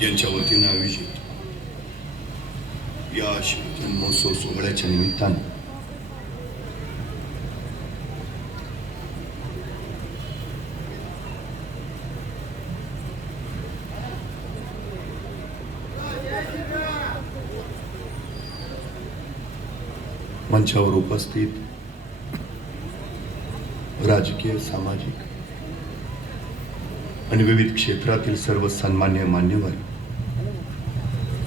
यांच्या वतीने आयोजित या शिवजन्मोत्सव सोहळ्याच्या निमित्तानं मंचावर उपस्थित राजकीय, सामाजिक आणि विविध क्षेत्रातील सर्व सन्मान्य मान्यवर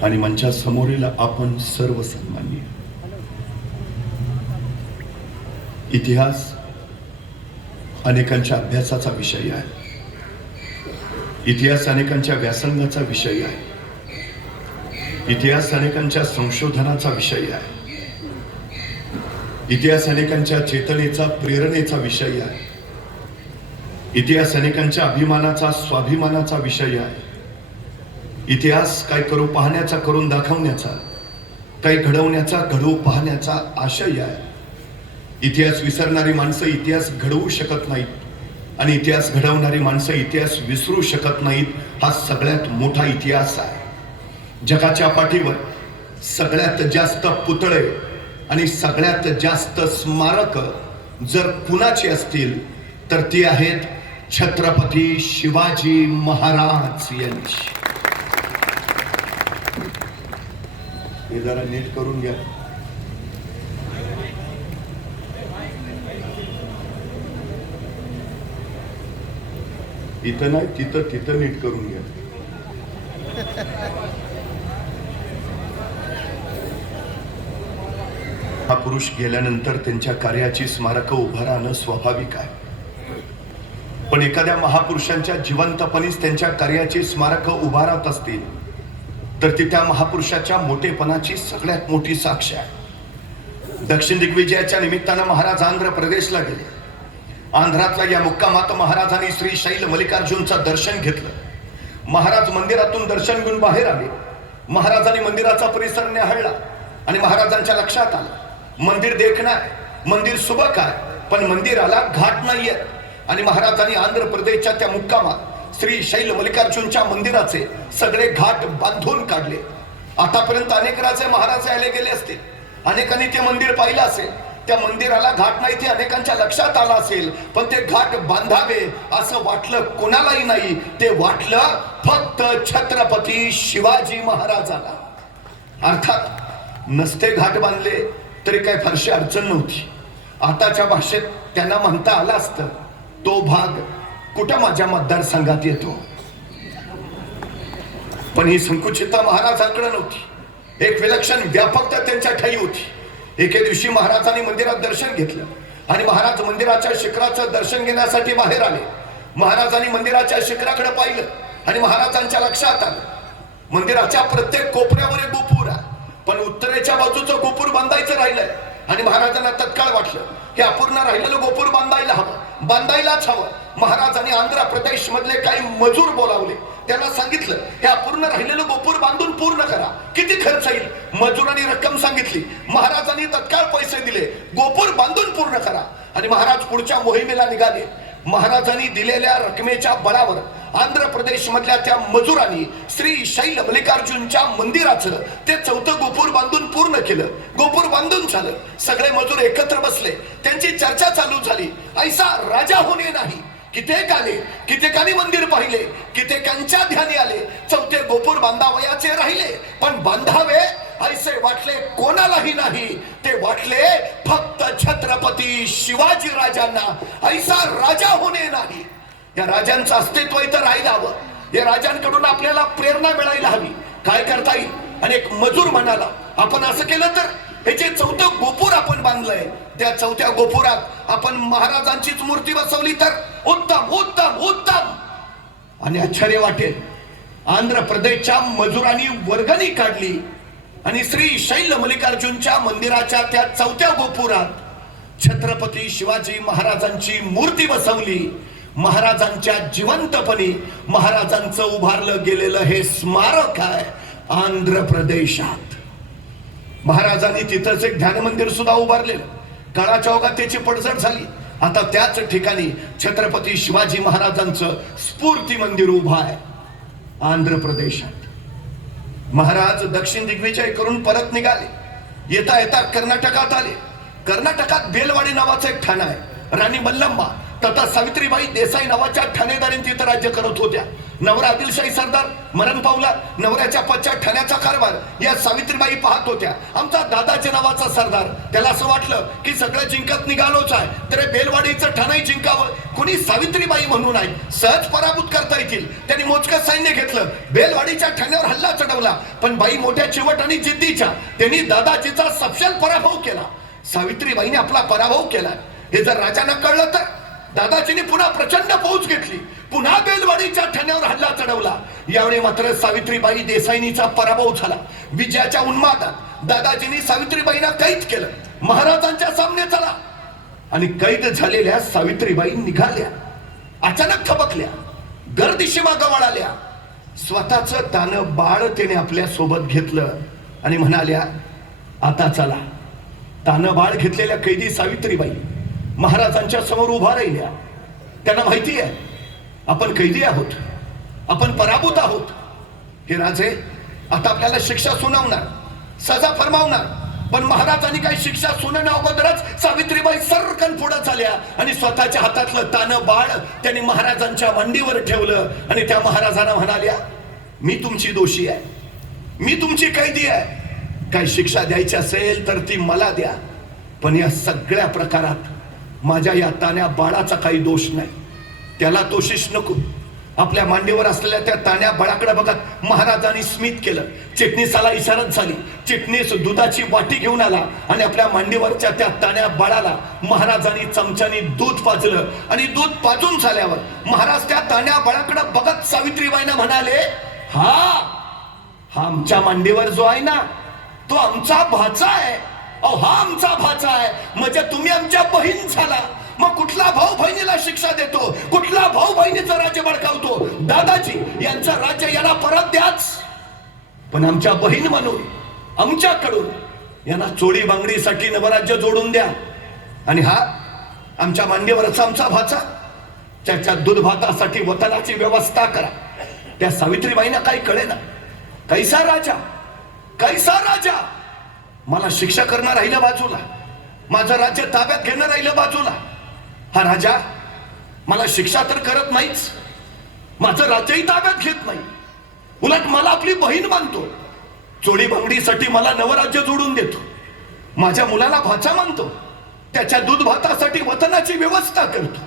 आणि मंचासमोरील आपण सर्व सन्मान्य. इतिहास अनेकांच्या अभ्यासाचा विषय आहे. इतिहास अनेकांच्या व्यासंगाचा विषय आहे. इतिहास अनेकांच्या संशोधनाचा विषय आहे. इतिहास अनेकांच्या चेतनेचा, प्रेरणेचा विषय आहे. इतिहास अनेकांच्या अभिमानाचा, स्वाभिमानाचा विषय आहे. इतिहास काय करू पाहण्याचा, करून दाखवण्याचा, काय घडवण्याचा, घडवू पाहण्याचा आशय आहे. इतिहास विसरणारी माणसं इतिहास घडवू शकत नाहीत आणि इतिहास घडवणारी माणसं इतिहास विसरू शकत नाहीत. हा सगळ्यात मोठा इतिहास आहे. जगाच्या पाठीवर सगळ्यात जास्त पुतळे आणि सगळ्यात जास्त स्मारक जर कुणाची असतील तर ती आहेत छत्रपती शिवाजी महाराज यांची. हे जरा नीट करून घ्या. इथं नाही, तिथं नीट करून घ्या. हा पुरुष गेल्यानंतर त्यांच्या कार्याची स्मारकं उभं राहणं स्वाभाविक आहे. पण एखाद्या महापुरुषांच्या जिवंतपणीच त्यांच्या कार्याची स्मारकं उभा राहत असतील तर ती त्या महापुरुषाच्या मोठेपणाची सगळ्यात मोठी साक्ष आहे. दक्षिण दिग्विजयाच्या निमित्तानं महाराज आंध्र प्रदेशला गेले. आंध्रातल्या या मुक्कामात महाराजांनी श्री शैल मल्लिकार्जुनचं दर्शन घेतलं. महाराज मंदिरातून दर्शन घेऊन बाहेर आले. महाराजांनी मंदिराचा परिसर न्याहाळला आणि महाराजांच्या लक्षात आलं मंदिर देखणं आहे, मंदिर सुबक आहे, पण मंदिराला घाट नाहीये. आणि महाराजांनी आंध्र प्रदेशच्या त्या मुक्कामात श्री शैल मल्लिकार्जुनच्या मंदिराचे सगळे घाट बांधून काढले. आतापर्यंत अनेक राजे महाराज आले गेले असतील, अनेकांनी ते मंदिर पाहिलं असेल. त्या मंदिराला घाट नाही ते अनेकांच्या लक्षात आलं असेल, पण ते घाट बांधावे असं वाटलं कोणालाही नाही. ते वाटलं फक्त छत्रपती शिवाजी महाराजांना. अर्थात नसते घाट बांधले तरी काय फारशी अडचण नव्हती. आताच्या भाषेत त्यांना म्हणता आलं असतं तो भाग कुठं माझ्या मतदारसंघात येतो. पण ही संकुचितता महाराजांकडे नव्हती. एक विलक्षण व्यापकता त्यांच्या ठाई होती. एके दिवशी महाराजांनी मंदिरात दर्शन घेतलं आणि महाराज मंदिराच्या शिखराचं दर्शन घेण्यासाठी बाहेर आले. महाराजांनी मंदिराच्या शिखराकडे पाहिलं आणि महाराजांच्या लक्षात आलं मंदिराच्या प्रत्येक कोपऱ्यावर एक गोपूर आहे, पण उत्तरेच्या बाजूचं गोपूर बांधायचं राहिलंय. आणि महाराजांना तत्काळ वाटलं की अपूर्ण राहिलेलं गोपूर बांधायला हवं, बांधायलाच हवं. महाराजांनी आंध्र प्रदेश मधले काही मजूर बोलावले. त्यांना सांगितलं हे अपूर्ण राहिलेलं गोपूर बांधून पूर्ण करा. किती खर्च येईल? मजुरांनी रक्कम सांगितली. महाराजांनी तत्काळ पैसे दिले. गोपूर बांधून पूर्ण करा. आणि महाराज पुढच्या मोहिमेला निघाले. महाराजांनी दिलेल्या रकमेच्या बळावर आंध्र प्रदेश मधल्या त्या मजुरांनी श्री शैल मल्लिकार्जुनच्या मंदिराचं ते चौथं गोपूर बांधून पूर्ण केलं. गोपूर बांधून झालं. सगळे मजूर एकत्र बसले. त्यांची चर्चा चालू झाली. ऐसा राजा होणे नाही. कित्येक आले, कित्येकांनी मंदिर पाहिले, कित्येकांच्या ध्यानी आले. चौथे गोपूर बांधावयाचे राहिले, पण बांधावे ऐसे वाटले कोणालाही नाही. ते वाटले फक्त छत्रपती शिवाजी राजांना. ऐसा राजा होणे नाही. या राजांचं अस्तित्व इथं राहायला हवं. या राजांकडून आपल्याला प्रेरणा मिळायला हवी. काय करता येईल? अनेक मजूर म्हणाला आपण असं केलं तर हे जे चौथं गोपूर आपण बांधलंय त्या चौथ्या गोपुरात आपण महाराजांचीच मूर्ती बसवली तर उत्तम उत्तम उत्तम. आणि आश्चर्य वाटेल, आंध्र प्रदेशच्या मजुरांनी वर्गणी काढली आणि श्री शैल मल्लिकार्जुनच्या मंदिराच्या त्या चौथ्या गोपुरात छत्रपती शिवाजी महाराजांची मूर्ती बसवली. महाराजांच्या जिवंतपणी महाराजांचं उभारलं गेलेलं हे स्मारक आहे आंध्र प्रदेशात. महाराजांनी तिथंच एक ध्यान मंदिर सुद्धा उभारलेलं. काळाच्या ओघात त्याची पडझड झाली. आता त्याच ठिकाणी छत्रपती शिवाजी महाराजांचं स्फूर्ती मंदिर उभा आहे आंध्र प्रदेशात. महाराज दक्षिण दिग्विजय करून परत निघाले. येता येता कर्नाटकात आले. कर्नाटकात बेलवाडी नावाचं एक ठाणं आहे. राणी मल्लम्मा तथा सावित्रीबाई देसाई नावाच्या ठाणेदारीने तिथं राज्य करत होत्या. नवरा आदिलशाही सरदार मरण पावला. नवऱ्याच्या पश्चात ठाण्याचा कारभार या सावित्रीबाई पाहत होत्या. आमचा दादाच्या नावाचा सरदार, त्याला असं वाटलं की सगळं जिंकत निघालोच आहे, तर बेलवाडीचं ठाणंही जिंकावं. कोणी सावित्रीबाई म्हणून आहे, सहज पराभूत करता येतील. त्यांनी मोजकं सैन्य घेतलं. बेलवाडीच्या ठाण्यावर हल्ला चढवला. पण बाई मोठ्या चिवट आणि जिद्दीच्या, त्यांनी दादाजीचा सपशेल पराभव केला. सावित्रीबाईने आपला पराभव केला. हे जर राजांना कळलं तर दादाजींनी पुन्हा प्रचंड फौज घेतली. पुन्हा बेलवाडीच्या ठाण्यावर हल्ला चढवला. यावेळी मात्र सावित्रीबाई देसाईंचा पराभव झाला. विजयाच्या उन्मादात दादाजींनी सावित्रीबाईंना कैद केलं. महाराजांच्या सामने चला. आणि कैद झालेल्या सावित्रीबाई निघाल्या. अचानक थबकल्या. गर्दिशी मागं वळाल्या. स्वतःचं तानं बाळ त्याने आपल्या सोबत घेतलं आणि म्हणाल्या, आता चला. तानं बाळ घेतलेल्या कैदी सावित्रीबाई महाराजांच्या समोर उभा राहिल्या. त्यांना माहिती आहे आपण कैदी आहोत, आपण पराभूत आहोत. हे राजे आता आपल्याला शिक्षा सुनावणार, सजा फरमावणार. पण महाराजांनी काही शिक्षा सुनावण्या अगोदरच सावित्रीबाई सरकन पुढे चालल्या आणि स्वतःच्या हातातलं तानं बाळ त्यांनी महाराजांच्या मांडीवर ठेवलं आणि त्या महाराजांना म्हणाल्या, मी तुमची दोषी आहे, मी तुमची कैदी आहे. काही शिक्षा द्यायची असेल तर ती मला द्या, पण या सगळ्या प्रकारात माझ्या या तान्या बाळाचा काही दोष नाही. त्याला दोषीच नको. आपल्या मांडीवर असलेल्या त्या तान्या बाळाकडे बघत महाराजांनी स्मित केलं. चिटणीसाला इशारा झाली. चिटणीस दुधाची वाटी घेऊन आला आणि आपल्या मांडीवरच्या त्या तान्या बाळाला महाराजांनी चमच्यानी दूध पाजलं. आणि दूध पाजून झाल्यावर महाराज त्या तान्या बाळाकडे बघत सावित्रीबाईंना म्हणाले, हा आमच्या मांडीवर जो आहे ना, तो आमचा भाचा आहे. अहो हा आमचा भाचा आहे म्हणजे तुम्ही आमच्या बहीण झाला. मग कुठला भाऊ बहिणीला शिक्षा देतो, कुठला भाऊ बहिणीचं राज्य बळकावतो? दादाजी यांचं राज्य याला परत द्याच, पण आमच्या बहीण म्हणून आमच्याकडून यांना चोळी बांगडीसाठी नवराज्य जोडून द्या. आणि हा आमच्या मांडीवरचा आमचा भाचा, त्याच्या दूध भातासाठी वतनाची व्यवस्था करा. त्या सावित्रीबाईंना काही कळेना. कैसा राजा, कैसा राजा. मला शिक्षा करणं राहिलं बाजूला, माझं राज्य ताब्यात घेणं राहिलं बाजूला. हा राजा मला शिक्षा तर करत नाहीच, माझं राज्यही ताब्यात घेत नाही. उलट मला आपली बहीण मानतो. चोळी बांगडीसाठी मला नवराज्य जोडून देतो. माझ्या मुलाला भाचा मानतो. त्याच्या दूध भातासाठी वतनाची व्यवस्था करतो.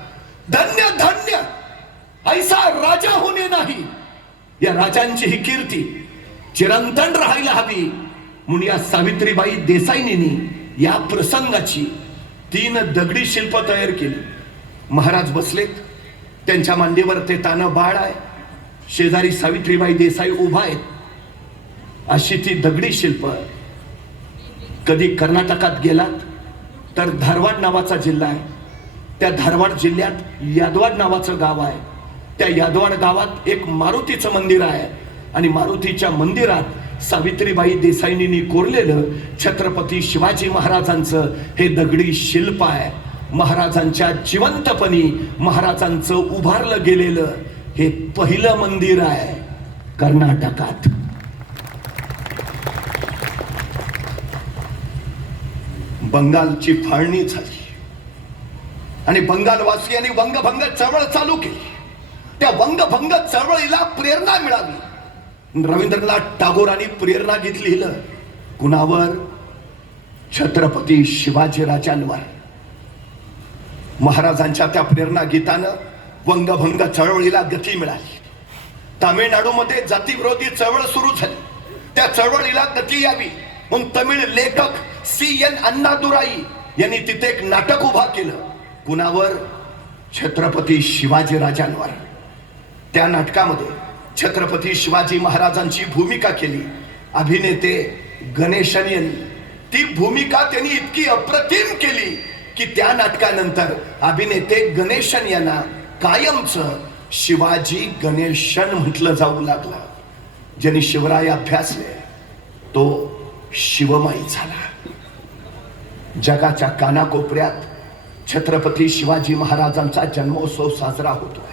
धन्य धन्य, ऐसा राजा होणे नाही. या राजांची ही कीर्ती चिरंतन राहायला हवी म्हणून या सावित्रीबाई देसाईंनी या प्रसंगाची 3 दगडी शिल्प तयार केली. महाराज बसलेत, त्यांच्या मांडीवर ते तानं बाळ आहे, शेजारी सावित्रीबाई देसाई उभा आहेत. अशी ती दगडी शिल्प. कधी कर्नाटकात गेलात तर धारवाड नावाचा जिल्हा आहे. त्या धारवाड जिल्ह्यात यादवाड नावाचं गाव आहे. त्या यादवाड गावात एक मारुतीचं मंदिर आहे आणि मारुतीच्या मंदिरात सावित्रीबाई देसाईंनी कोरलेलं छत्रपती शिवाजी महाराजांचं हे दगडी शिल्प आहे. महाराजांच्या जिवंतपणी महाराजांचं उभारलं गेलेलं हे पहिलं मंदिर आहे कर्नाटकात. बंगालची फाळणी झाली आणि बंगालवासियांनी वंगभंग चळवळ चालू केली. त्या वंगभंग चळवळीला प्रेरणा मिळाली. रवींद्रनाथ टागोरांनी प्रेरणा गीत लिहिलं. कुणावर? छत्रपती शिवाजी राजांवर. महाराजांच्या त्या प्रेरणा गीतानं वंगभंग चळवळीला गती मिळाली. तामिळनाडूमध्ये जातीविरोधी चळवळ सुरू झाली. त्या चळवळीला गती यावी म्हणून तमिळ लेखक CN अण्णादुराई यांनी तिथे एक नाटक उभा केलं. कुणावर? छत्रपती शिवाजी राजांवर. त्या नाटकामध्ये छत्रपती शिवाजी महाराजांची भूमिका केली अभिनेते गणेशन यांनी. ती भूमिका त्यांनी इतकी अप्रतिम केली की त्या नाटकानंतर अभिनेते गणेशन यांना कायमचं शिवाजी गणेशन म्हटलं जाऊ लागलं. ज्यांनी शिवराय अभ्यासले तो शिवमाई झाला. जगाच्या कानाकोपऱ्यात छत्रपती शिवाजी महाराजांचा जन्मोत्सव साजरा होतोय.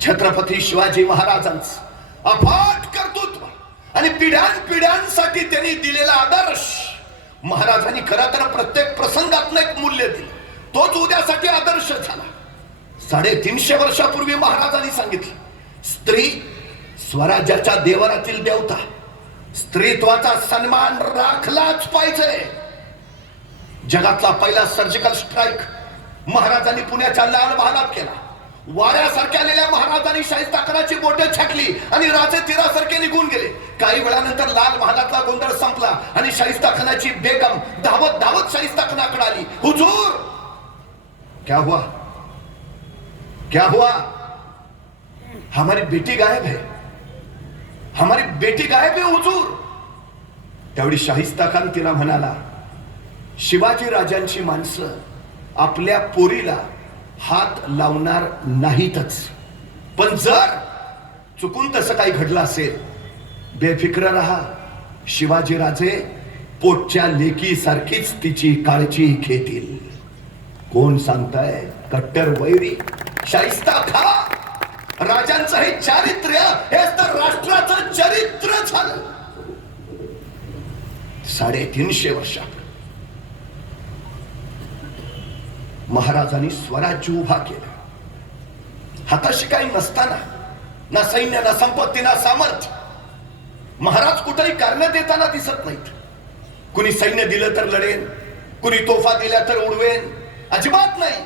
छत्रपती शिवाजी महाराजांचं अफाट कर्तृत्व, आणि पिढ्यानपिढ्यांसाठी त्यांनी दिलेला आदर्श महाराजांनी खरं तर प्रत्येक प्रसंगातनं एक मूल्य दिलं. तोच उद्यासाठी आदर्श झाला. 350 वर्षापूर्वी महाराजांनी सांगितलं, स्त्री स्वराज्याच्या देवरातील देवता, स्त्रीत्वाचा सन्मान राखलाच पाहिजे. जगातला पहिला सर्जिकल स्ट्राईक महाराजांनी पुण्याच्या लाल महालात केला. वाऱ्यासारख्या आलेल्या महाराजांनी शाहिस्ताखानाची बोटे छाटली आणि राजे तीरासारखे निघून गेले. काही वेळानंतर लाल महालातला गोंधळ संपला आणि शाहिस्ताखानाची बेगम धावत धावत शाहिस्ताखानाकडे आली. हुजूर, क्या हुआ, क्या हुआ? हमारी बेटी गायब है, हमारी बेटी गायब है हुजूर. त्यावेळी शाहिस्ताखान तिला म्हणाला, शिवाजी राजांची माणसं आपल्या पोरीला हात लावणार नाहीतच, पण जर चुकून तसं काही घडलं असेल, बेफिक्र राहा. शिवाजी राजे पोटच्या लेकी सारखीच तिची काळजी घेतील. कोण सांगताय? कट्टर वैरी शाहिस्ता खान. राजांचं हे चारित्र्य हेच तर राष्ट्राचं चरित्र झालं. 350 वर्षात महाराजांनी स्वराज्य उभा केला. हाताशी काही नसताना, ना सैन्य, ना संपत्ती, ना सामर्थ्य, महाराज कुठेही कारण देताना दिसत नाहीत. कुणी सैन्य दिलं तर लढेन, कुणी तोफा दिल्या तर उडवेन, अजिबात नाही,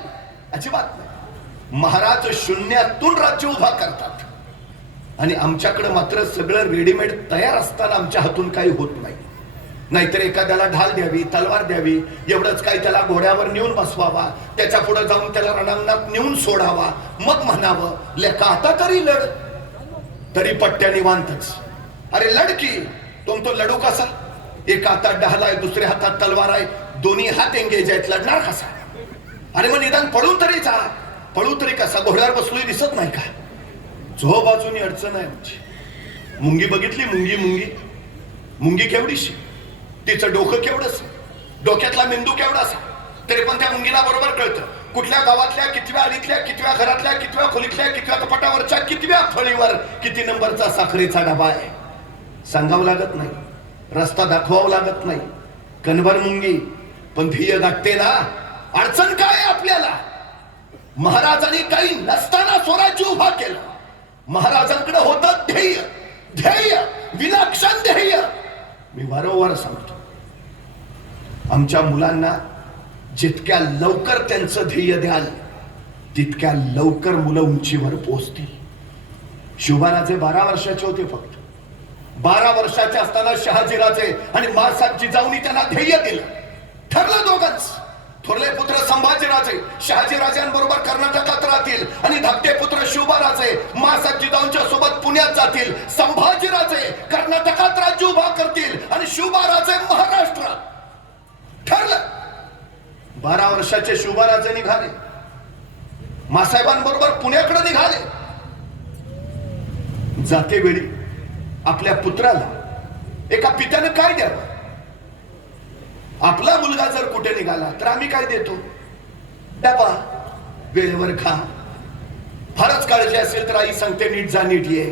अजिबात नाही. महाराज शून्यातून राज्य उभा करतात. आणि आमच्याकडे मात्र सगळं रेडीमेड तयार असताना आमच्या हातून काही होत नाही. नाहीतर एखाद्याला ढाल द्यावी, तलवार द्यावी, एवढंच काही त्याला घोड्यावर नेऊन बसवावा, त्याच्या पुढे जाऊन त्याला रणांगणात नेऊन सोडावा, मग म्हणावं, लेका आता तरी लढ. तरी पट्ट्या निवांतच. अरे लढ की. तो लढू कसा? एका हातात ढाल आहे, दुसऱ्या हातात तलवार आहे, दोन्ही हात एंगेज आहेत, लढणार कसा? अरे मग निदान पळून तरी जा. पळू तरी कसा? घोड्यावर बसलोय दिसत नाही का? झो बाजूनी अडचण आहे आमची. मुंगी बघितली? मुंगी मुंगी केवढीशी, तिचं डोकं केवढंच, डोक्यातला मेंदू केवढासा, तरी पण त्या मुंगीला बरोबर कळतं कुठल्या गावातल्या कितव्या आलीतल्या, कितव्या घरातल्या, कितव्या खोलीतल्या, कितव्या कपाटावरच्या, कितव्या फळीवर किती नंबरचा साखरेचा डबा आहे. सांगावं लागत नाही, रस्ता दाखवावं लागत नाही. कणभर मुंगी, पण ध्येय गाठते ना. अडचण काय आहे आपल्याला? महाराजांनी काही नसताना स्वराज्य उभा केलं. महाराजांकडे होतं ध्येय, ध्येय, विलक्षण ध्येय. मी वारंवार सांगतो, आमच्या मुलांना जितक्या लवकर त्यांचं ध्येय द्याल, तितक्या लवकर मुलं उंचीवर पोहोचतील. शिवबाराजे 12 वर्षाचे होते फक्त. 12 वर्षाचे असताना शहाजीराजे आणि मासाहेब जिजाऊनी त्यांना ध्येय दिलं. ठरलं दोघंच. थोरले पुत्र संभाजीराजे शहाजीराजांबरोबर कर्नाटकात राहतील आणि धाकटे पुत्र शिवबाराजे मासाहेब जिजाऊंच्या सोबत पुण्यात जातील. संभाजीराजे कर्नाटकात राज्य उभा करतील आणि शिवबाराजे महाराष्ट्रात. ठरलं. 12 वर्षाचे शिवबाराजे निघाले, मासाहेबांबरोबर पुण्याकडे निघाले. जाते वेळी आपल्या पुत्राला एका पित्यानं काय द्यावं? आपला मुलगा जर कुठे निघाला तर आम्ही काय देतो? डबा, वेळेवर खा. फारच काळजी असेल तर आई सांगते नीट जा, नीट ये.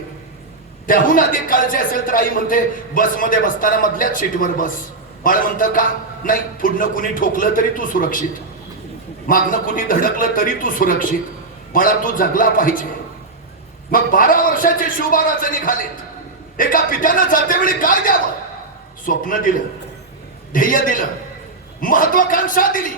त्याहून अधिक काळजी असेल तर आई म्हणते बसमध्ये बसताना मधल्याच सीटवर बस. बाळ म्हणतं का? नाही, पुढनं कुणी ठोकलं तरी तू सुरक्षित, मागनं कुणी धडकलं तरी तू सुरक्षित, बाळा तू जगला पाहिजे. मग 12 वर्षाचे शिवबाराजे निघालेत. एका पित्यानं जातेवेळी काय द्यावं? स्वप्न दिलं, ध्येय दिलं, महत्वाकांक्षा दिली.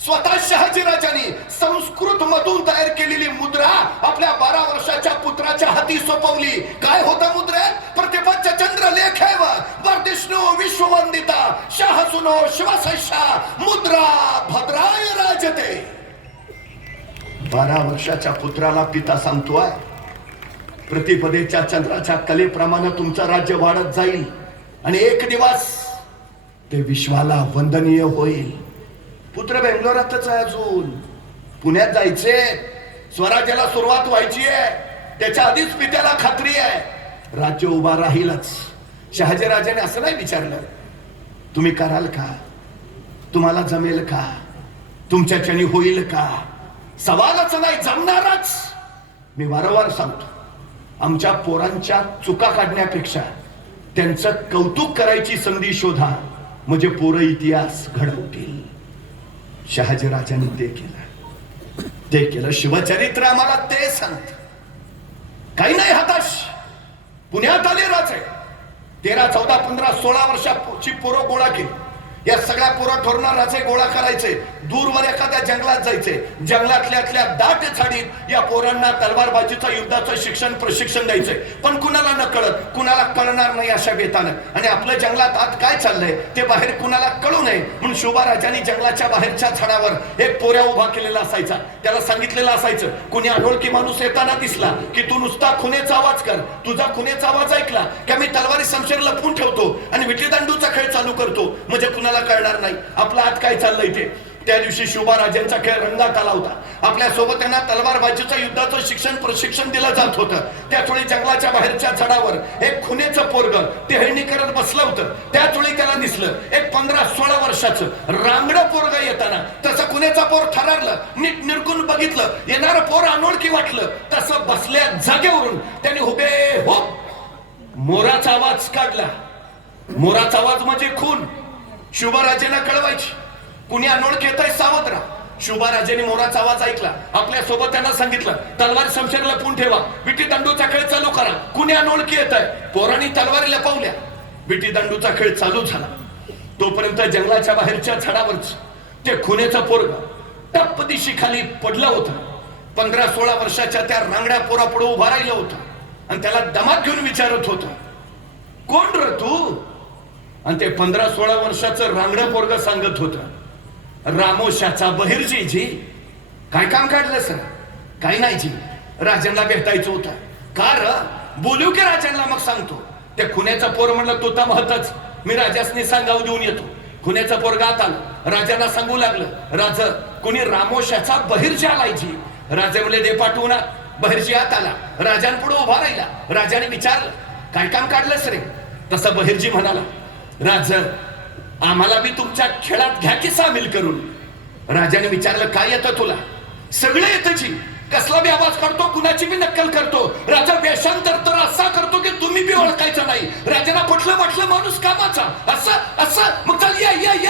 स्वतः शहाजीराजांनी संस्कृत मधून तयार केलेली मुद्रा आपल्या 12 वर्षाच्या पुत्राच्या हाती सोपवली. काय होतं मुद्रेत? प्रतिपच्च चंद्र लेखेव वर्धिष्णू विश्ववंदिता शाहसुनो शिवसैषा मुद्रा भद्राय राजते. 12 वर्षाच्या पुत्राला पिता सांगतोय, प्रतिपदेच्या चंद्राच्या कलेप्रमाणे तुमचं राज्य वाढत जाईल आणि एक दिवस ते विश्वाला वंदनीय होईल. पुत्र बेंगलोरातच आहे, अजून पुण्यात जायचे, स्वराज्याला सुरुवात व्हायची आहे. त्याच्या आधीच पित्याला खात्री आहे राज्य उभा राहीलच. शहाजीराजाने असं नाही विचारलं तुम्ही कराल का, तुम्हाला जमेल का, तुमच्याच्याने होईल का. सवालच नाही, जमणारच. मी वारंवार सांगतो, आमच्या पोरांच्या चुका काढण्यापेक्षा त्यांचं कौतुक करायची संधी शोधा, म्हणजे पोरं इतिहास घडवतील. शहाजीराजांनी ते केलं. शिवचरित्र आम्हाला ते सांगत. काही नाही हताश. पुण्यात आले राजे. 13, 14, 15, 16 वर्षाची पोरं गोळा केली. या सगळ्या पोरं ठरणार राजे गोळा करायचे. दूरवर एखाद्या जंगलात जायचे. जंगलातल्या दाट झाडीत या पोरांना तलवारबाजीचं युद्धाचं शिक्षण प्रशिक्षण द्यायचंय. पण कुणाला न कळत, कुणाला कळणार नाही अशा बेतानं. आणि आपलं जंगलात आत काय चाललंय ते बाहेर कुणाला कळू नये म्हणून शोभाराजांनी जंगलाच्या बाहेरच्या झाडावर एक पोऱ्या उभा केलेला असायचा. त्याला सांगितलेलं असायचं, कुणी अनोळखी माणूस येताना दिसला की तू नुसता खुनेचा आवाज कर. तुझा खुनेचा आवाज ऐकला की मी तलवारी शमशेर लपवून ठेवतो आणि विटीदांडूचा खेळ चालू करतो, म्हणजे कुणाला कळणार नाही आपला आत काय चाललंय ते. त्या दिवशी शोभाराजांचा खेळ रंगात आला होता. आपल्या सोबत त्यांना तलवारबाजीचं युद्धाचं शिक्षण प्रशिक्षण दिलं जात होतं. त्याचवेळी जंगलाच्या बाहेरच्या झाडावर एक खुनेचं पोरग टेहळणी करत बसलं होतं. त्याचवेळी त्याला दिसलं एक 15-16 वर्षाचं रांगडं पोरग येताना. तसं खुनेचा पोर थरारलं, नीट निरकून बघितलं, येणारं पोर अनोळखी वाटलं. तसं बसल्या जागेवरून त्यांनी उभे हो मोराचा आवाज काढला. मोराचा आवाज म्हणजे खून. शुभराजेंना कळवायची, कुणी अनोळखी येत आहे सावध राहा. शुभराजेंनी मोराचा आवाज ऐकला. आपल्या सोबत त्यांना सांगितलं, तलवार शमशेर लपवून ठेवा, विटी दंडूचा खेळ चालू करा. कुणी अनोळखी येत आहे. पोरांनी तलवारी लपवल्या. विटी दंडूचा खेळ चालू झाला. तोपर्यंत जंगलाच्या बाहेरच्या झाडावरच ते खुनेचं पोरग टप्प दिशी खाली पडलं होतं. 15-16 वर्षाच्या त्या रांगड्या पोरापुढे उभा राहिलं होतं आणि त्याला दमात घेऊन विचारत होतं, कोण र तू? आणि ते 15-16 वर्षाचं रांगडं पोरग सांगत होतं, रामोशाचा बहिर्जी जी. काय काम काढलं सर? काही नाही जी, राजांना भेटायचं होतं. का र? बोलू की राजांना मग सांगतो. त्या खुन्याचा पोर म्हणलं, तो तर महत्च, मी राजासनी सांगावं देऊन येतो. खुन्याचा पोरगा आत आला. राजांना सांगू लागलं, राज कुणी रामोशाचा बहिर्जी आलाय जी. राजे म्हणले, दे पाठवून. बहिर्जी आत आला. राजांपुढे उभा राहिला. राजाने विचारलं, काय काम काढलंस रे? तसं बहिर्जी म्हणाला, राज आम्हाला बी तुमच्या खेळात घ्या की सामील करून. राजाने विचारलं, काय येतं तुला? सगळं येतं जी. कसला बी आवाज काढतो, कुणाची बी नक्कल करतो. राजा वेषांतर तर असा करतो की तुम्ही बी ओळखायचं नाही. राजाला पटलं म्हटलं माणूस कामाचा. असं असं मग चल ये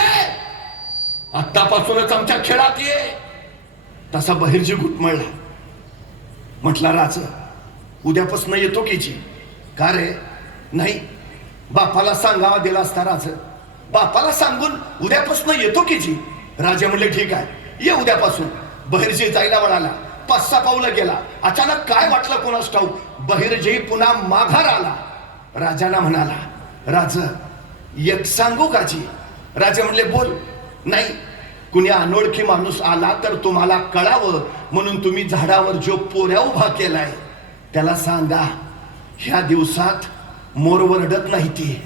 आतापासूनच आमच्या खेळात ये. तसा बहिर्जी घुटमळला. म्हटला, राज उद्यापासून येतो की जी. का रे? नाही, बापाला सांगावा दिला असता राज. बापाला सांगून उद्यापासून येतो की जी. राजा म्हणले, ठीक आहे ये उद्यापासून. बहिर्जी जायला वळाला. 5-6 पावलं गेला. अचानक काय वाटलं कोणास ठाऊक, बहिर्जी पुन्हा माघार आला. राजाला म्हणाला, राज एक सांगू का जी? राजा म्हणले, बोल. नाही, कुणी अनोळखी माणूस आला तर तुम्हाला कळावं म्हणून तुम्ही झाडावर जो पोऱ्या उभा केलाय त्याला सांगा, ह्या दिवसात मोर वरडत नाही. ती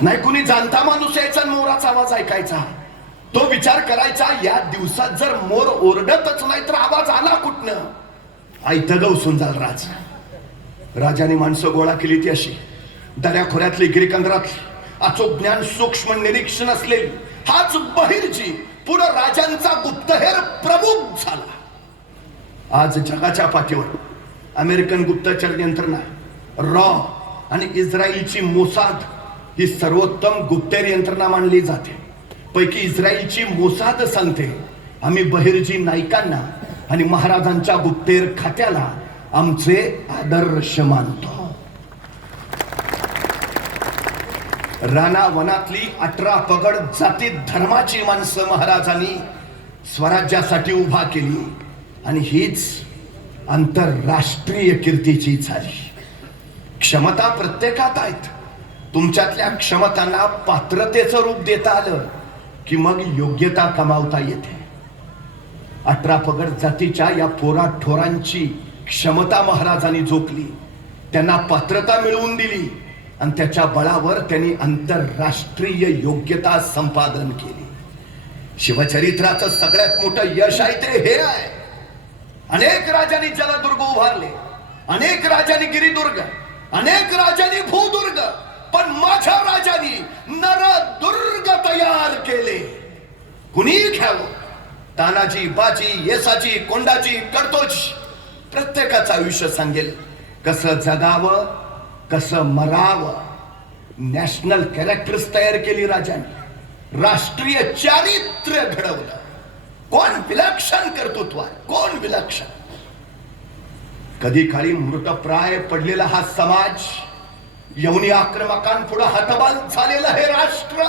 नाही, कुणी जाणता माणूस यायचा, मोराचा आवाज ऐकायचा. तो विचार करायचा, या दिवसात जर मोर ओरडतच नाही तर आवाज आला कुठनं? आयतं गवसून जाल राज. राजाने माणसं गोळा केली ती अशी दऱ्याखोऱ्यातली, गिरिकंदरातली, अचूक ज्ञान सूक्ष्म निरीक्षण असलेली. हाच बहिर्जी पुढे राजांचा गुप्तहेर प्रमुख झाला. आज जगाच्या पाठीवर अमेरिकन गुप्तचर यंत्रणा, रॉ आणि इस्रायलची मोसाद ही सर्वोत्तम गुप्तहेर यंत्रणा मानली जाते. पैकी इस्रायलची मोसाद सांगते, आम्ही बहिर्जी नाईकांना आणि महाराजांच्या गुप्तहेर खात्याला आमचे आदर्श मानतो. राणा वनातली 18 पगड जाती धर्माची माणसं महाराजांनी स्वराज्यासाठी उभा केली आणि हीच आंतरराष्ट्रीय कीर्तीची झाली. क्षमता प्रत्येकात आहेत. तुमच्यातल्या क्षमतांना पात्रतेचं रूप देता आलं की मग योग्यता कमावता येते. 18 पगड जातीच्या या पोरा ठोरांची क्षमता महाराजांनी जोखली, त्यांना पात्रता मिळवून दिली आणि त्याच्या बळावर त्यांनी आंतरराष्ट्रीय योग्यता संपादन केली. शिवचरित्राचं सगळ्यात मोठं यश आहे ते हे आहे. अनेक राजांनी जलदुर्ग उभारले, अनेक राजांनी गिरिदुर्ग, अनेक राजांनी भूदुर्ग, पण माझ्या राजांनी नरदुर्ग तयार केले. कुणी घ्यावं, तानाजी, बाजी, येसाची, कोंडाची, कडतोच, प्रत्येकाचं आयुष्य सांगेल कसं जगावं कसं मरावं, नॅशनल कॅरेक्टर्स तयार केली राजाने, राष्ट्रीय चारित्र्य घडवलं. कोण विलक्षण कर्तृत्व, कोण विलक्षण. कधी काळी मृतप्राय पडलेला हा समाज, यवनी आक्रमकांपुढे हतबल झालेलं हे राष्ट्र,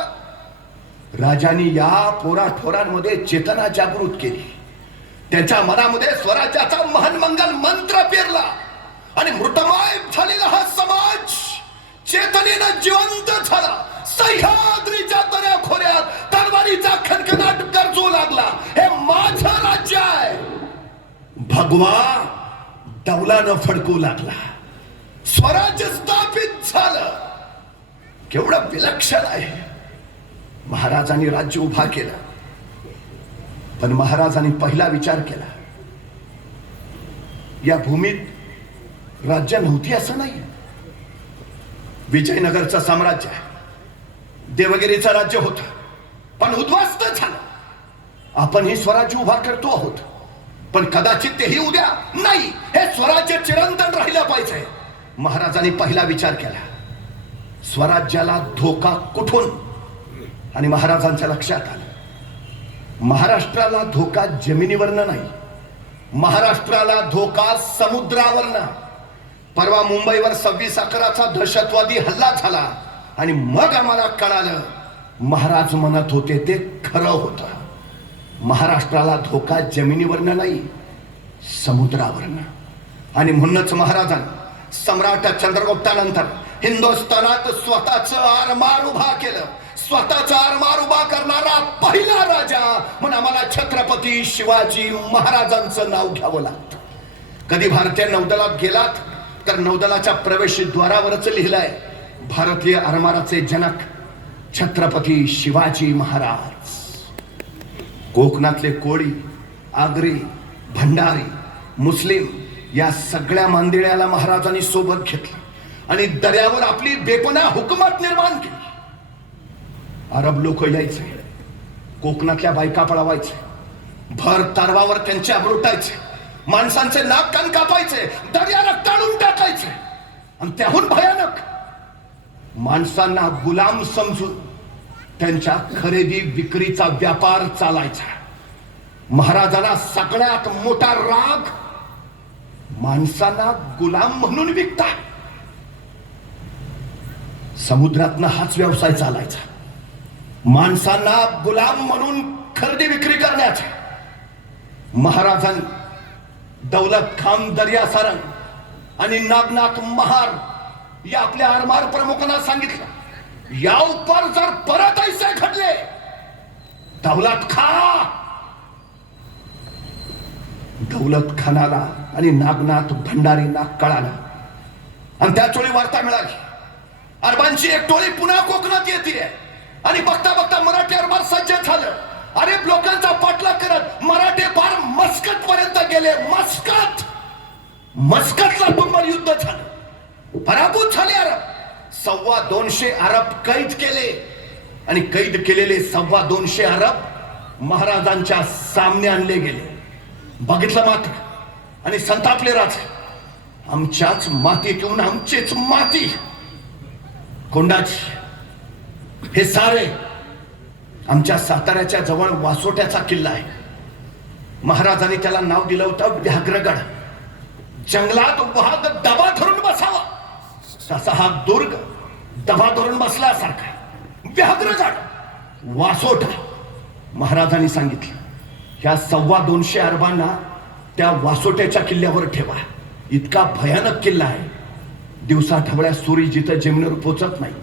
राजांनी या पोराठोरांमध्ये चेतना जागृत केली. त्यांच्या मनामध्ये स्वराज्याचा महानमंगल मंत्र पेरला आणि मृतमाय झालेला हा समाज चेतनेनं जिवंत झाला. सह्याद्रीच्या दऱ्याखोऱ्यात तलवारीचा खणखणाट गरजू लागला. हे माझं राज्य आहे. भगवा डौलानं फडकू लागला. स्वराज्य स्थापित झालं. केवढं विलक्षण आहे. महाराजांनी राज्य उभा केलं, पण महाराजांनी पहिला विचार केला, या भूमीत राज्य नव्हती असं नाही. विजयनगरचं साम्राज्य, देवगिरीचं राज्य होतं, पण उद्ध्वस्त झालं. आपण हे स्वराज्य उभा करतो आहोत, पण कदाचित तेही उद्या नाही. हे स्वराज्य चिरंतन राहिलं पाहिजे. महाराजांनी पहिला विचार केला, स्वराज्याला धोका कुठून. आणि महाराजांच्या लक्षात आलं, महाराष्ट्राला धोका जमिनीवरनं नाही, महाराष्ट्राला धोका समुद्रावरनं. परवा मुंबईवर 26/11चा दहशतवादी हल्ला झाला आणि मग आम्हाला कळालं, महाराज म्हणत होते ते खरं होतं. महाराष्ट्राला धोका जमिनीवरनं नाही, समुद्रावरनं. आणि म्हणूनच महाराजांनी सम्राट चंद्रगुप्तानंतर हिंदुस्थानात स्वतःच आरमार उभा केलं. स्वतःचा आरमार उभा करणारा पहिला राजा म्हणून आम्हाला छत्रपती शिवाजी महाराजांचं नाव घ्यावं लागतं. कधी भारतीय नौदलात गेलात तर नौदलाच्या प्रवेशद्वारावरच लिहिलंय, भारतीय आरमाराचे जनक छत्रपती शिवाजी महाराज. कोकणातले कोळी, आगरी, भंडारी, मुस्लिम या सगळ्या मांदिळ्याला महाराजांनी सोबत घेतलं आणि दर्यावर आपली बेपना हुकूमत निर्माण केली. अरब लोक यायचे, कोकणातल्या बायका पळवायचे, भर तारवावर त्यांचे अब्रुटायचे, माणसांचे नाक कान कापायचे, दर्याला टाळून टाकायचे. आणि त्याहून भयानक, माणसांना गुलाम समजून त्यांच्या खरेदी विक्रीचा व्यापार चालायचा. महाराजांना सगळ्यात मोठा राग, माणसांना गुलाम म्हणून विकता. समुद्रातनं हाच व्यवसाय चालायचा, माणसांना गुलाम म्हणून खरेदी विक्री करण्याचा. महाराजांनी दौलत खान दर्यासारंग आणि नागनाथ महार या आपल्या आरमार प्रमुखांना सांगितलं, या उपर जर परत ऐसे घडले, दौलत खानाला आणि नागनाथ भंडारींना कळालं. आणि त्या टोळी वार्ता मिळाली, अरबांची एक टोळी पुन्हा कोकणात येते. आणि बघता बघता मराठी अरबार सज्ज झालं. अरब लोकांचा पाठलाग करत मराठे पार मस्कत पर्यंत गेले. मस्कतला बंबर युद्ध झालं, पराभूत झाले अरब. 225 अरब कैद केले आणि कैद केलेले 225 अरब महाराजांच्या सामने आणले गेले. बघितलं मात्र आणि संतापले राजे, आमच्याच मातीत येऊन आमचीच माती कोंडाची. हे सारे आमच्या साताऱ्याच्या जवळ वासोट्याचा किल्ला आहे. महाराजांनी त्याला नाव दिलं होतं व्याघ्रगड. जंगलात वाघ दबा धरून बसावा तसा हा दुर्ग दबा धरून बसल्यासारखा व्याघ्रगड वासोटा. महाराजांनी सांगितलं, ह्या 225 अरबांना त्या वासोट्याच्या किल्ल्यावर ठेवा. इतका भयानक किल्ला आहे, दिवसा ढवळ्या सूर्य जिथं जमिनीवर पोचत नाही,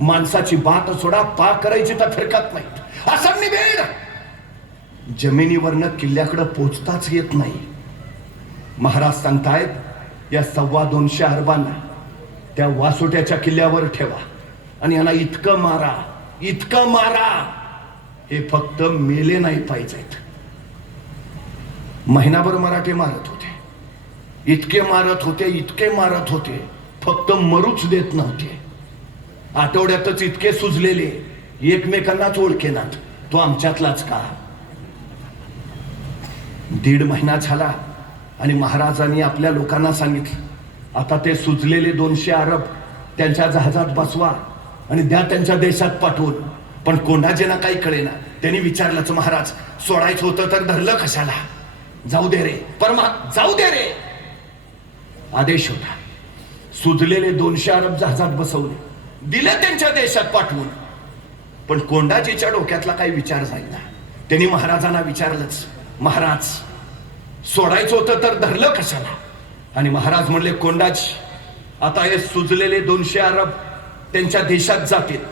माणसाची बात सोडा पा करायची तर फिरकत नाहीत. असा निवेड जमिनीवरनं किल्ल्याकडे पोचताच येत नाही. महाराज सांगतायत, या 225 अरबांना त्या वासोट्याच्या किल्ल्यावर ठेवा आणि यांना इतकं मारा, हे फक्त मेले नाही पाहिजेत. महिनाभर मराठे मारत होते, इतके मारत होते, फक्त मरूच देत नव्हते. आठवड्यातच इतके सुजलेले, एकमेकांनाच ओळखेनात, तो आमच्यातलाच का. 1.5 महिना झाला आणि महाराजांनी आपल्या लोकांना सांगितलं, आता ते सुजलेले 200 अरब त्यांच्या जहाजात बसवा आणि द्या त्यांच्या देशात पाठवून. पण कोंडाजींना काही कळेना. त्यांनी विचारलंच, महाराज सोडायचं होतं तर धरलं कशाला? जाऊ दे रे जाऊ दे रे. आदेश होता. सुजलेले 200 अरब जहाजात बसवले, दिले त्यांच्या देशात पाठवून. पण कोंडाजीच्या डोक्यातला काही विचार जायला. त्यांनी महाराजांना विचारलंच, महाराज सोडायचं होतं तर धरलं कशाला? आणि महाराज म्हणले, कोंडाजी आता हे सुजलेले 200 अरब त्यांच्या देशात जातील,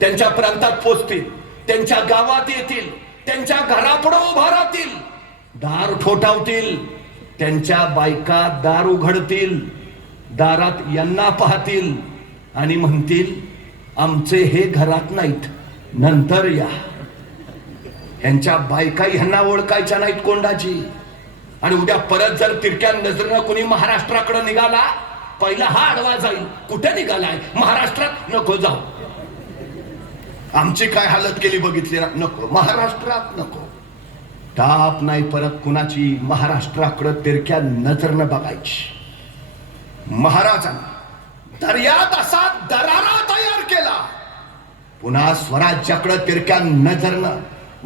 त्यांच्या प्रांतात पोचतील, त्यांच्या गावात येतील, त्यांच्या घरापुढे उभा राहतील, दार ठोठावतील, त्यांच्या बायका दार उघडतील, दारात यांना पाहतील आणि म्हणतील, आमचे हे घरात नाहीत, नंतर या. यांच्या बायका ह्यांना ओळखायच्या नाहीत कोंडाजी. आणि उद्या परत जर तिरक्या नजरेनं कोणी महाराष्ट्राकडे निघाला, पहिला हा आडवा जाईल. कुठे निघालाय? महाराष्ट्रात? नको जाऊ. आमची काय हालत केली बघितली ना? नको, महाराष्ट्रात नको. ताप नाही परत कुणाची महाराष्ट्राकडे तिरक्या नजरनं बघायची. महाराजांनी दर्यात असा दरारा तयार केला, पुन्हा स्वराज्याकडे तिरक्या नजरनं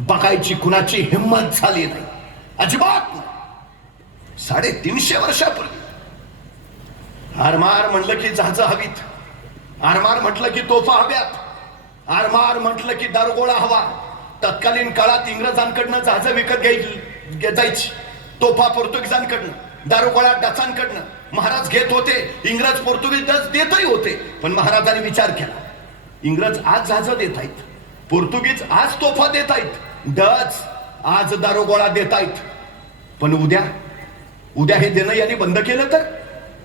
बघायची कुणाची हिंमत झाली नाही, अजिबात नाही. 350 वर्षापूर्वी आरमार म्हटलं की जहाज हवीत, आरमार म्हटलं की तोफा हव्यात, आरमार म्हटलं की दारुगोळा हवा. तत्कालीन काळात इंग्रजांकडनं जहाज विकत जायची, तोफा पोर्तुगीजांकडनं, दारुगोळा डचांकडनं महाराज घेत होते. इंग्रज पोर्तुगीज डच देतही होते. पण महाराजांनी विचार केला, इंग्रज आज जहाज देत आहेत, पोर्तुगीज आज तोफा देत आहेत, डच आज दारुगोळा देत आहेत. पण उद्या हे देणं यांनी बंद केलं तर?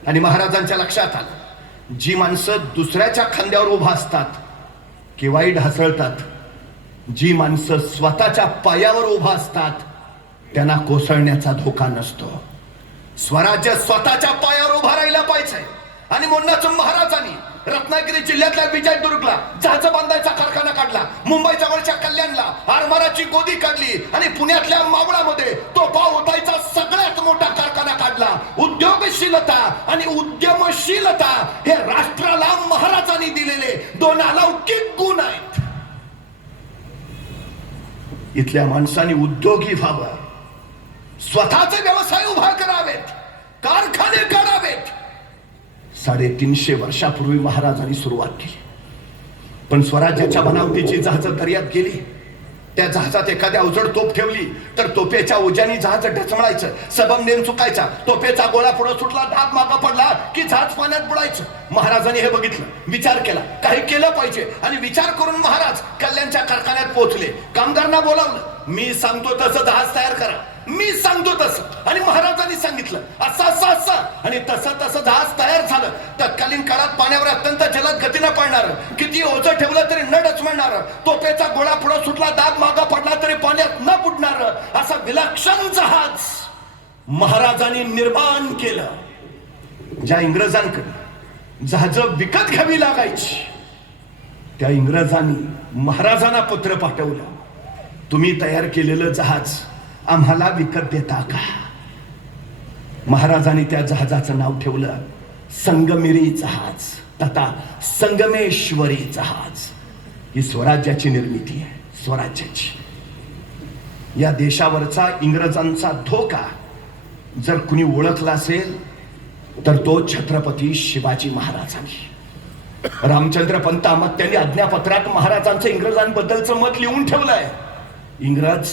आणि महाराजांच्या लक्षात आलं, जी माणसं दुसऱ्याच्या खांद्यावर उभा असतात केव्हाही ढासळतात, जी माणसं स्वतःच्या पायावर उभा असतात त्यांना कोसळण्याचा धोका नसतो. स्वराज्य स्वतःच्या पायावर उभा राहिला पाहिजे. आणि म्हणूनच महाराजांनी रत्नागिरी जिल्ह्यातल्या विजयदुर्गला जहाज बांधायचा कारखाना काढला, मुंबई जवळच्या कल्याणला आरमाराची गोदी काढली, आणि पुण्यातल्या मावळामध्ये तोफा उठायचा सगळ्यात मोठा कारखाना काढला. उद्योगशीलता आणि उद्यमशीलता हे राष्ट्राला महाराजांनी दिलेले 2 अलौकिक गुण आहेत. इथल्या माणसांनी उद्योगी व्हावं, स्वतःचे व्यवसाय उभा करावेत, कारखाने काढावेत. 350 वर्षापूर्वी महाराजांनी सुरुवात केली. पण स्वराज्याच्या बनावटीची जहाज दर्यात गेली, त्या जहाजात एखाद्या अवजड तोफ ठेवली तर तोफेच्या ओझ्याने जहाज ढचमळायचं, सबम नेम चुकायचा, तोफेचा गोळा पुढे सुटला, धाक मागा पडला की जहाज पाण्यात बुडायचं. महाराजांनी हे बघितलं, विचार केला, काही केलं पाहिजे. आणि विचार करून महाराज कल्याणच्या कारखान्यात पोहोचले, कामगारांना बोलावलं, मी सांगतो तसं जहाज तयार करा, मी सांगतो तसं. आणि महाराजांनी सांगितलं असं असं असं, आणि तसं तसं जहाज तयार झालं. तत्कालीन काळात पाण्यावर अत्यंत जलद गतीनं पडणार, किती ओझं ठेवलं तरी न डचमळणार, तोफेचा गोळा पुढे सुटला, दाब मागा पडला तरी पाण्यात न बुडणार, असं विलक्षण जहाज महाराजांनी निर्माण केलं. ज्या इंग्रजांकडे जहाज विकत घ्यावी लागायची, त्या इंग्रजांनी महाराजांना पत्र पाठवलं, तुम्ही तयार केलेलं जहाज आम्हाला विकत देता का? महाराजांनी त्या जहाजाचं नाव ठेवलं संगमेरी जहाज तथा संगमेश्वरी जहाज. ही स्वराज्याची निर्मिती आहे, स्वराज्याची. या देशावरचा इंग्रजांचा धोका जर कुणी ओळखला असेल तर तो छत्रपती शिवाजी महाराजांनी. रामचंद्र पंत अहमद त्यांनी आज्ञापत्रात महाराजांचं इंग्रजांबद्दलचं मत लिहून ठेवलंय. इंग्रज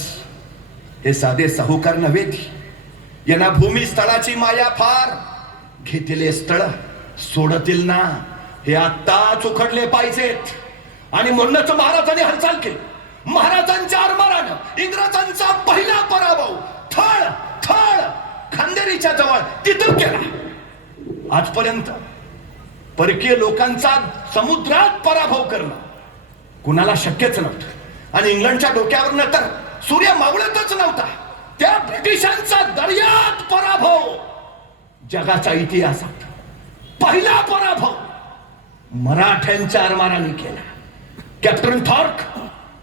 हे साधे साहुकार नव्हे, यांना भूमी स्थळाची माया फार, घेतले स्थळ सोडतील ना, हे आत्ताच उखडले पाहिजेत. आणि म्हणूनच महाराजांनी हालचाल केली. महाराजांच्या आरमारानं इंग्रजांचा पहिला पराभव थळ थळ खांदेरीच्या जवळ तिथं केला. आजपर्यंत परकीय लोकांचा समुद्रात पराभव करणं कुणाला शक्यच नव्हतं. आणि इंग्लंडच्या डोक्यावर तर सूर्य मावळतच नव्हता. त्या ब्रिटिशांचा दर्यात पराभव जगाच्या इतिहासात पहिला पराभव मराठ्यांच्या आरमाराने केला. कॅप्टन थॉर्क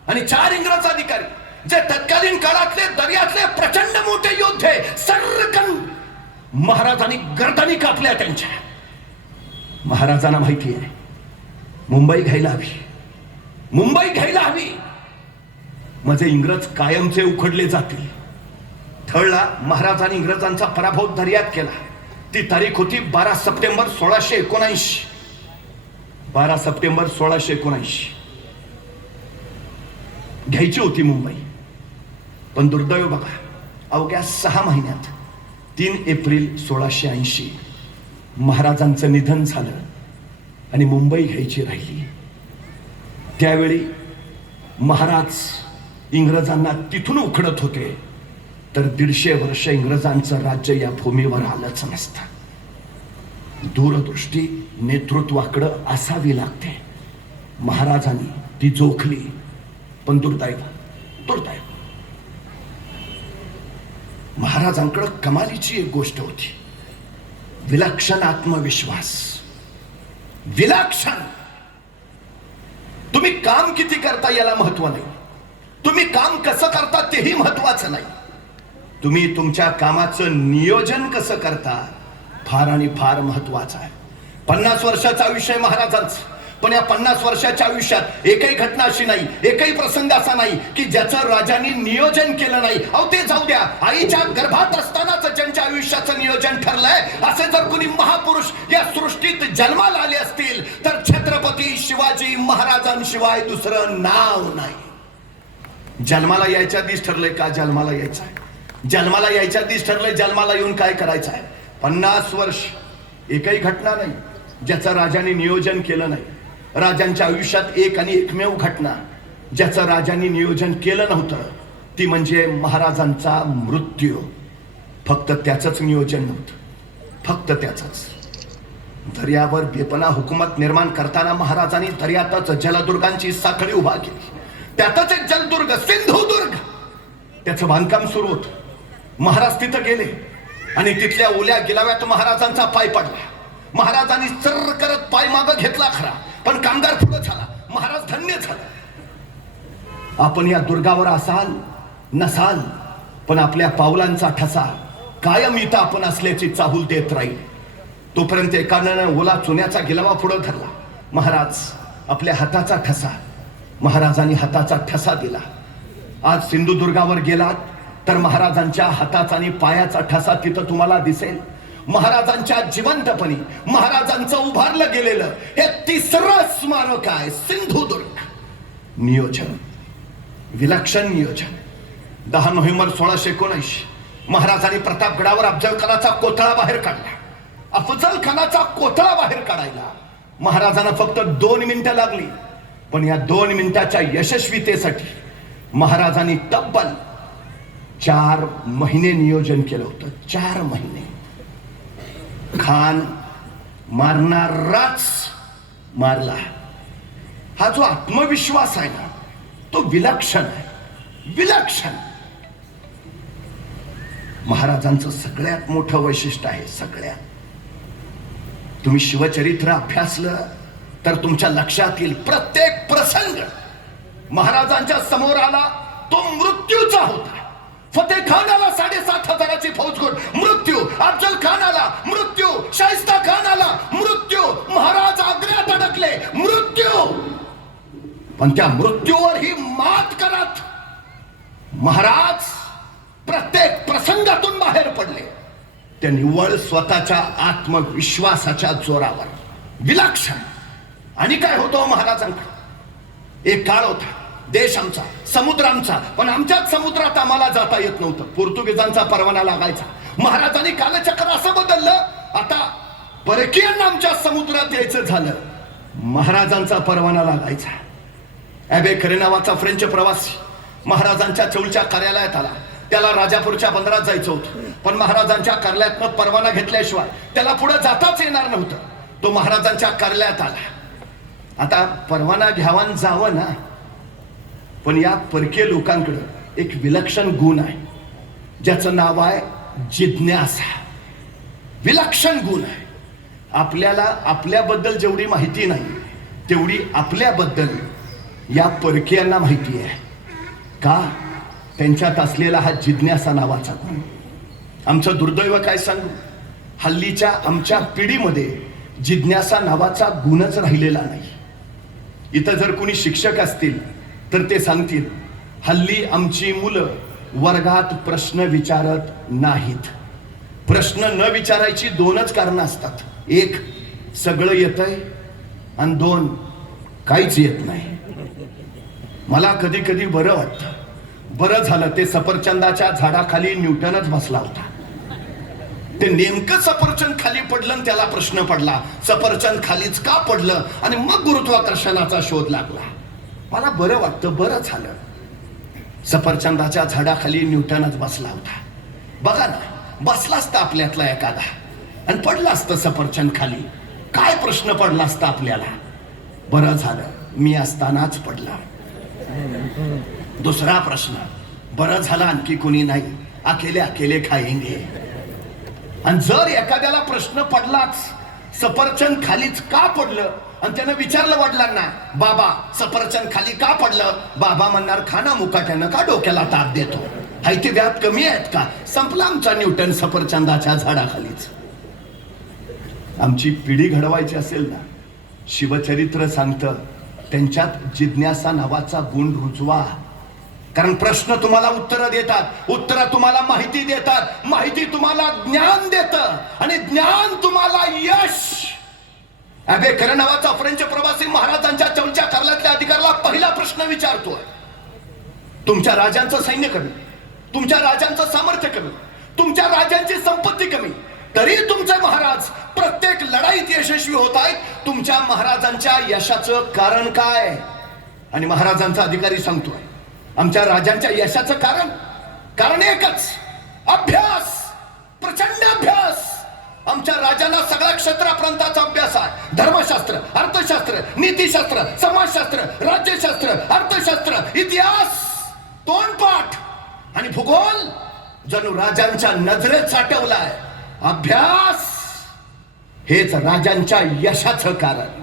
आणि 4 इंग्रज अधिकारी, जे तत्कालीन काळातले दर्यातले प्रचंड मोठे योद्धे, सर्रकन महाराजांनी गर्दनी कापल्या त्यांच्या. महाराजांना माहिती आहे मुंबई घ्यायला हवी, मुंबई घ्यायला हवी. माझे इंग्रज कायमचे उखडले जातील. थळला महाराजांनी इंग्रजांचा पराभव दर्यात केला. ती तारीख होती 12 सप्टेंबर 1679. 12 सप्टेंबर 1679 घ्यायची होती मुंबई. पण दुर्दैव बघा, अवघ्या 6 महिन्यात 3 एप्रिल 1680 महाराजांचं निधन झालं आणि मुंबई घ्यायची राहिली. त्यावेळी महाराज इंग्रजांना तिथून उखडत होते, तर 150 वर्ष इंग्रजांचं राज्य या भूमीवर आलंच नसतं. दूरदृष्टी नेतृत्वाकडं असावी लागते. महाराजांनी ती जोखली. पण दुर्दैव महाराजांकडं कमालीची एक गोष्ट होती, विलक्षण आत्मविश्वास. विलक्षण. तुम्ही काम किती करता याला महत्व नाही, तुम्ही काम कसं करता तेही महत्वाचं नाही, तुम्ही तुमच्या कामाचं नियोजन कसं करता फार आणि फार महत्वाचं आहे. 50 वर्षाचा आयुष्य आहे महाराजांचं. पण या 50 वर्षाच्या आयुष्यात एकही घटना अशी नाही, एकही प्रसंग असा नाही की ज्याचं राजांनी नियोजन केलं नाही. अहो ते जाऊ द्या, आईच्या गर्भात असतानाच ज्यांच्या आयुष्याचं नियोजन ठरलंय असे जर कुणी महापुरुष या सृष्टीत जन्माला आले असतील तर छत्रपती शिवाजी महाराजांशिवाय दुसरं नाव नाही. जन्माला यायच्या आधीच ठरलंय का जन्माला यायचं आहे, जन्माला यायच्या आधीच ठरलंय जन्माला येऊन काय करायचं आहे. 50 वर्ष एकही घटना नाही ज्याचं राजांनी नियोजन केलं नाही. राजांच्या आयुष्यात एक आणि एकमेव घटना ज्याचं राजांनी नियोजन केलं नव्हतं ती म्हणजे महाराजांचा मृत्यू. फक्त त्याचंच नियोजन नव्हतं, फक्त त्याचंच. दर्यावर बेपना हुकूमत निर्माण करताना महाराजांनी दर्यातच जलदुर्गांची साखळी उभा केली. त्यातच एक जलदुर्ग सिंधुदुर्ग, त्याचं बांधकाम सुरू होतं. महाराज तिथं गेले आणि तिथल्या ओल्या गिलाव्यात महाराजांचा पाय पडला. महाराजांनी सर्र करत पाय मागं घेतला खरा, पण कामगार पुढे झाला. महाराज धन्य झाला. आपण या दुर्गावर असाल नसाल, पण आपल्या पावलांचा ठसा कायम इथं आपण असल्याची चाहूल देत राहील. तोपर्यंत एकानं ओला चुन्याचा गिलावा पुढे धरला. महाराज आपल्या हाताचा ठसा, महाराजांनी हाताचा ठसा दिला. आज सिंधुदुर्गावर गेलात तर महाराजांच्या हाताचा आणि पायाचा ठसा तिथं तुम्हाला दिसेल. महाराजांच्या जिवंतपणी महाराजांचं उभारलं गेलेलं हे 3रं स्मारक आहे सिंधुदुर्ग. नियोजन, विलक्षण नियोजन. 10 नोव्हेंबर 1679 महाराजांनी प्रतापगडावर अफजल खानाचा कोथळा बाहेर काढला. अफजल खानाचा कोथळा बाहेर काढायला महाराजांना फक्त 2 मिनिटं लागली. पण या 2 मिनिटाच्या यशस्वीतेसाठी महाराजांनी तब्बल 4 महिने नियोजन केलं होतं. 4 महिने. खान मारणाराच मारला. हा जो आत्मविश्वास आहे ना तो विलक्षण आहे, विलक्षण. महाराजांचं सगळ्यात मोठं वैशिष्ट्य आहे. सगळ्यात तुम्ही शिवचरित्र अभ्यासलं तर तुमच्या लक्षात येईल प्रत्येक प्रसंग महाराजांच्या समोर आला तो मृत्यूचा होता. फतेह खानाला 7,500ची फौज घेऊन मृत्यू, अफजल खानाला मृत्यू, शाहिस्ता खानाला मृत्यू, महाराज आग्र्यात अडकले मृत्यू. पण त्या मृत्यूवरही मात करत महाराज प्रत्येक प्रसंगातून बाहेर पडले. त्या निव्वळ स्वतःच्या आत्मविश्वासाच्या जोरावर. विलक्षण. आणि काय होतं महाराजांकडे? एक काळ होता, देश आमचा, समुद्र आमचा, पण आमच्याच समुद्रात आम्हाला जाता येत नव्हतं. पोर्तुगीजांचा परवाना लागायचा. महाराजांनी कालचक्र असं बदललं, आता परकीयांना आमच्या समुद्रात यायचं झालं, महाराजांचा परवाना लागायचा. ॲबे खरे नावाचा फ्रेंच प्रवासी महाराजांच्या चौलच्या कार्यालयात आला. त्याला राजापूरच्या बंदरात जायचं होतं, पण महाराजांच्या कार्यालयातनं परवाना घेतल्याशिवाय त्याला पुढे जाताच येणार नव्हतं. तो महाराजांच्या कार्यालयात आला. आता परवाना घ्यावान जावं ना, पण या परकीय लोकांकडे एक विलक्षण गुण आहे ज्याचं नाव आहे जिज्ञासा. विलक्षण गुण आहे. आपल्याला आपल्याबद्दल जेवढी माहिती नाही तेवढी आपल्याबद्दल या परकीयांना माहिती आहे. का? त्यांच्यात असलेला हा जिज्ञासा नावाचा गुण. आमचं दुर्दैव काय सांगू, हल्लीच्या आमच्या पिढीमध्ये जिज्ञासा नावाचा गुणच राहिलेला नाही. इथं जर कोणी शिक्षक असतील तर ते सांगतील, हल्ली आमची मुलं वर्गात प्रश्न विचारत नाहीत. प्रश्न न विचारायची दोनच कारणं असतात. एक, सगळं येतंय, आणि दोन, काहीच येत नाही. मला कधी कधी बरं वाटतं, बरं झालं ते सफरचंदाच्या झाडाखाली न्यूटनच बसला होता. ते नेमकं सफरचंद खाली पडलं आणि त्याला प्रश्न पडला, सफरचंद खालीच का पडलं, आणि मग गुरुत्वाकर्षणाचा शोध लागला. मला बरं वाटतं, बरं झालं सफरचंदाच्या झाडाखाली न्यूटनच बसला होता. बघा ना, बसला असता आपल्यातला एखादा आणि पडला असतं सफरचंद खाली, काय प्रश्न पडला असता आपल्याला. बरं झालं मी असतानाच पडला. दुसरा प्रश्न, बरं झालं आणखी कोणी नाही, अकेले अकेले खाएंगे. आणि जर एखाद्याला प्रश्न पडलाच, सफरचंद खालीच का पडलं, आणि त्यानं विचारलं वडिलांना, बाबा सफरचंद खाली का पडलं, बाबा म्हणणार, खाना मुकाट्यानं का डोक्याला ताप देतो, हाय ते व्याप कमी आहेत का, संपला आमचा न्यूटन सफरचंदाच्या झाडाखालीच. आमची पिढी घडवायची असेल ना, शिवचरित्र सांगतं त्यांच्यात जिज्ञासा नावाचा गुण रुजवा. कारण प्रश्न तुम्हाला उत्तरं देतात, उत्तरं तुम्हाला माहिती देतात, माहिती तुम्हाला ज्ञान देतं, आणि ज्ञान तुम्हाला यश. अबेकर नावाचा फ्रेंच प्रवासी महाराजांच्या चौलच्या कार्यालयातल्या अधिकाऱ्याला पहिला प्रश्न विचारतोय, तुमच्या राजांचं सैन्य कमी, तुमच्या राजांचं सामर्थ्य कमी, तुमच्या राजांची संपत्ती कमी, तरी तुमचे महाराज प्रत्येक लढाईत यशस्वी होत आहेत. तुमच्या महाराजांच्या यशाचं कारण काय. आणि महाराजांचा अधिकारी सांगतोय, आमच्या राजांच्या यशाचं कारण एकच, अभ्यास, प्रचंड अभ्यास. आमच्या राजांना सगळ्या क्षेत्रापर्यंतचा अभ्यास आहे. धर्मशास्त्र, अर्थशास्त्र, नीतिशास्त्र, समाजशास्त्र, राज्यशास्त्र, अर्थशास्त्र, इतिहास, तोंडपाठ आणि भूगोल जणू राजांच्या नजरेत साठवलाय. अभ्यास हेच राजांच्या यशाचं कारण.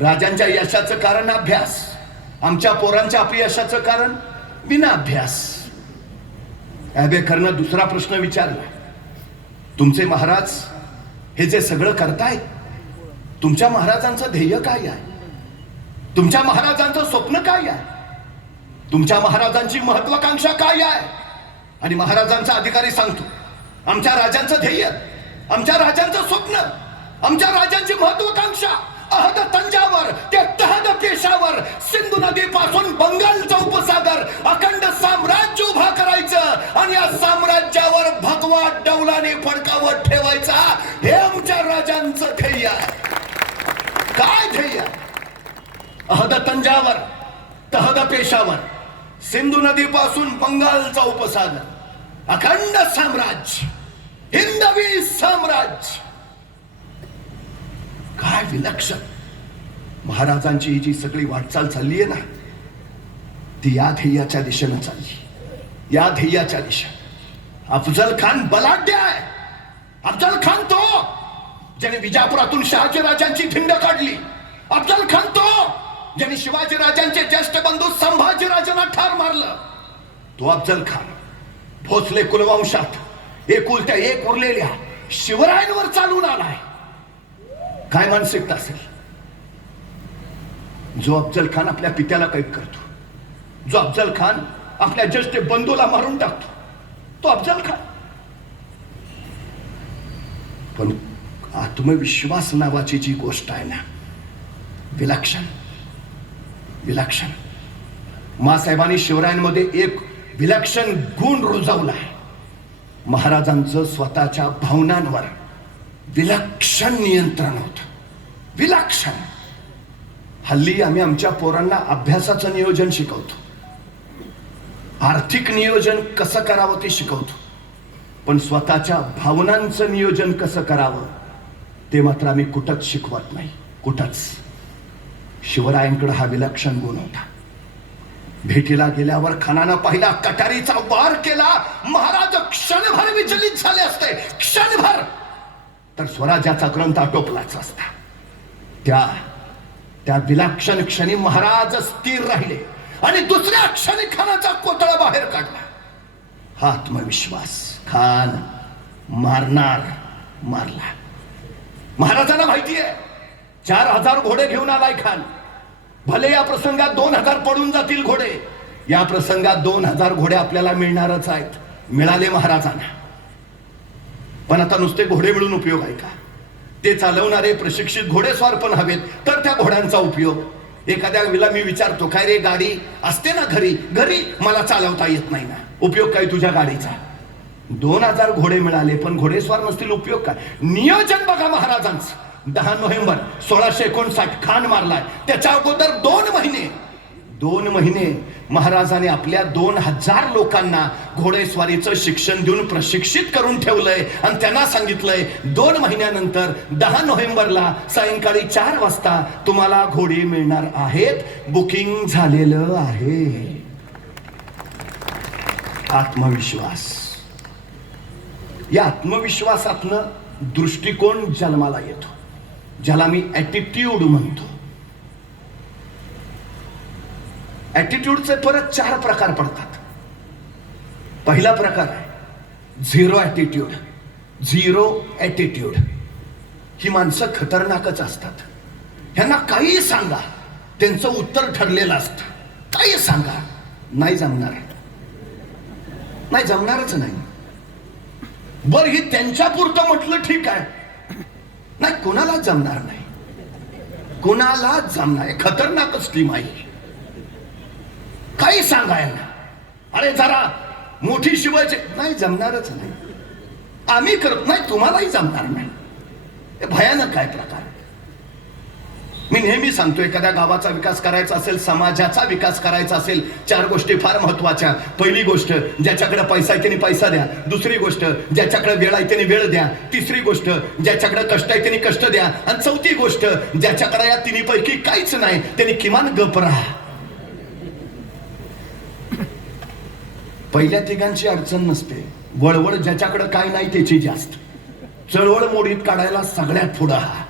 राजांच्या यशाचं कारण अभ्यास, आमच्या पोरांच्या अपयशाचं कारण बिना अभ्यास. अबेकरनं दुसरा प्रश्न विचारला, तुमचे महाराज हे जे सगळं करतायत, तुमच्या महाराजांचं ध्येय काय आहे, तुमच्या महाराजांचं स्वप्न काय आहे, तुमच्या महाराजांची महत्वाकांक्षा काय आहे. आणि महाराजांचा अधिकारी सांगतो, आमच्या राजांचं ध्येय, आमच्या राजांचं स्वप्न, आमच्या राजांची महत्वाकांक्षा अहद तंजावर ते तहद पेशावर, सिंधू नदी पासून बंगालचा उपसागर, अखंड साम्राज्य उभा करायचं आणि या साम्राज्यावर भगवा डौलाने फडकावत ठेवायचा, हे आमच्या राजांचं ध्येय आहे. काय ध्येय. अहद तंजावर, तहद पेशावर, सिंधू नदी पासून बंगालचा उपसागर, अखंड साम्राज्य, हिंदवी साम्राज्य. काय विलक्षण. महाराजांची जी सगळी वाटचाल चालली आहे ना, ती या ध्येयाच्या दिशेनं चालली, या ध्येयाच्या दिशेनं. अफजल खान बलाढ्य आहे. अफजल खान तो ज्याने विजापुरातून शहाजी राजांची धिंड काढली. अफजल खान तो ज्याने शिवाजी राजांचे ज्येष्ठ बंधू संभाजी राजांना ठार मारलं. तो अफजल खान भोसले कुलवंशात एकुलत्या एक उरलेल्या शिवरायांवर चालून आलाय. काय मानसिकता असेल. जो अफजल खान आपल्या पित्याला कैद करतो, जो अफजल खान आपल्या ज्येष्ठ बंधूला मारून टाकतो, तो अफजल खान. पण आत्मविश्वास नावाची जी गोष्ट आहे ना, विलक्षण विलक्षण. मासाहेबांनी शिवरायांमध्ये एक विलक्षण गुण रुजवलाय. महाराजांचं स्वतःच्या भावनांवर विलक्षण नियंत्रण होतं. विलक्षण. हल्ली आम्ही आमच्या पोरांना अभ्यासाचं नियोजन शिकवतो, आर्थिक नियोजन कसं करावं ते शिकवतो, पण स्वतःच्या भावनांचं नियोजन कसं करावं ते मात्र आम्ही कुठंच शिकवत नाही, कुठंच. शिवरायांकडे हा विलक्षण गुण होता. भेटीला गेल्यावर खानानं पहिला कटारीचा वार केला. महाराज क्षणभर विचलित झाले असते, क्षणभर, तर स्वराज्याचा ग्रंथ आटोपलाच असता. त्या विलक्षण क्षणी महाराज स्थिर राहिले आणि दुसऱ्या क्षणी खानाचा कोतळा बाहेर काढला. हा आत्मविश्वास. खान मारणार, मारला. महाराजांना माहिती आहे 4000 घोडे घेऊन आलाय खान. भले या प्रसंगात 2000 पडून जातील घोडे, या प्रसंगात 2000 घोडे आपल्याला मिळणारच आहेत. मिळाले महाराजांना. पण आता नुसते घोडे मिळून उपयोग आहे का? ते चालवणारे प्रशिक्षित घोडेस्वार पण हवेत, तर त्या घोड्यांचा उपयोग. एखाद्या वेळेला मी विचारतो, काय रे गाडी असते ना घरी, घरी मला चालवता येत नाही ना, उपयोग काय तुझ्या गाडीचा? 2000 घोडे मिळाले पण घोडेस्वार नसतील, उपयोग काय? नियोजन बघा महाराजांचं. 10 नोव्हेंबर 1659 खान मारलाय. त्याच्या अगोदर 2 महिने महाराजाने आपल्या 2000 लोकांना घोडेस्वारीचं शिक्षण देऊन प्रशिक्षित करून ठेवलंय. आणि त्यांना सांगितलंय 2 महिन्यानंतर 10 नोव्हेंबरला सायंकाळी 4 वाजता तुम्हाला घोडे मिळणार आहेत, बुकिंग झालेलं आहे. आत्मविश्वास. या आत्मविश्वासातनं दृष्टिकोन जन्माला येतो, ज्याला मी ॲटिट्यूड म्हणतो. ॲटिट्यूडचे परत 4 प्रकार पडतात. पहिला प्रकार आहे झिरो ॲटिट्यूड. झिरो ॲटिट्यूड ही माणसं खतरनाकच असतात. ह्यांना काही सांगा त्यांचं उत्तर ठरलेलं असतं. काही सांगा नाही जमणार, नाही जमणारच नाही. बर ही त्यांच्या पुरतं म्हटलं ठीक आहे, नाही कोणालाच जमणार नाही, कोणालाच जमणार. खतरनाकच टीम आहे. काही सांगा यांना, अरे जरा मोठी शिवायचे, नाही जमणारच नाही, आम्ही करत नाही, तुम्हालाही जमणार नाही. भयानक काय प्रकार. मी नेहमी सांगतो, एखाद्या गावाचा विकास करायचा असेल, समाजाचा विकास करायचा असेल, 4 गोष्टी फार महत्वाच्या. पहिली गोष्ट, ज्याच्याकडे पैसा आहे त्याने पैसा द्या. दुसरी गोष्ट, ज्याच्याकडे वेळ आहे त्याने वेळ द्या. तिसरी गोष्ट, ज्याच्याकडे कष्ट आहे त्याने कष्ट द्या. आणि चौथी गोष्ट, ज्याच्याकडे या तिन्हीपैकी काहीच नाही त्याने किमान गप राहा. पहिल्या तिघांची अडचण नसते, वळवळ ज्याच्याकडे काय नाही त्याची जास्त. चळवळ मोडीत काढायला सगळ्यात पुढं हा.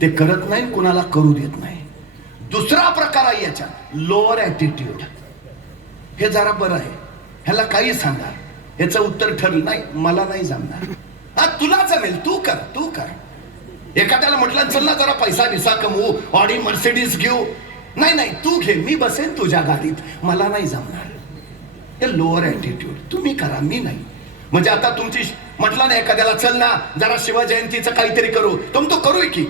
ते करत नाही, कुणाला करू देत नाही. दुसरा प्रकार आहे याच्यात लोअर ॲटिट्यूड. हे जरा बरं आहे, ह्याला काही सांगा याचं उत्तर ठरलं नाही, मला नाही जमणार. हा तुला जमेल, तू कर, तू कर. एखाद्याला म्हटलं चल ना जरा पैसा बिसा कमवू, ऑडी मर्सिडीज घेऊ, नाही नाही तू घे, मी बसेन तुझ्या गाडीत, मला नाही जमणार. हे लोअर ॲटिट्यूड. तुम्ही करा, मी नाही. म्हणजे आता तुमची म्हटलं ना एखाद्याला चल ना जरा शिवजयंतीचं काहीतरी करू, तो करूय की,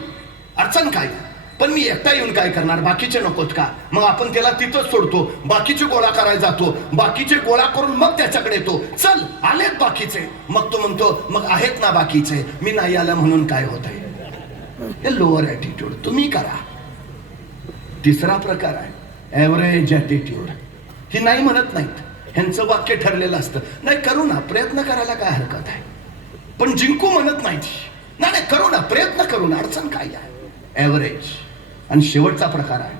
अडचण काय? पण मी एकटा येऊन काय करणार, बाकीचे नकोत का? मग आपण त्याला तिथंच सोडतो, बाकीचे गोळा करायला जातो, बाकीचे गोळा करून मग त्याच्याकडे येतो, चल आलेत बाकीचे, मग तो म्हणतो मग आहेत ना बाकीचे, मी नाही आलं म्हणून काय होत आहे. हे लोअर ॲटिट्यूड. तुम्ही करा. तिसरा प्रकार आहे ॲव्हरेज ॲटिट्यूड. ही नाही म्हणत नाहीत, ह्यांचं वाक्य ठरलेलं असतं, नाही करू ना, प्रयत्न करायला काय हरकत आहे, पण जिंकू म्हणत नाही. नाही करू ना, प्रयत्न करू ना, अडचण काय आहे. ॲव्हरेज. आणि शेवटचा प्रकार आहे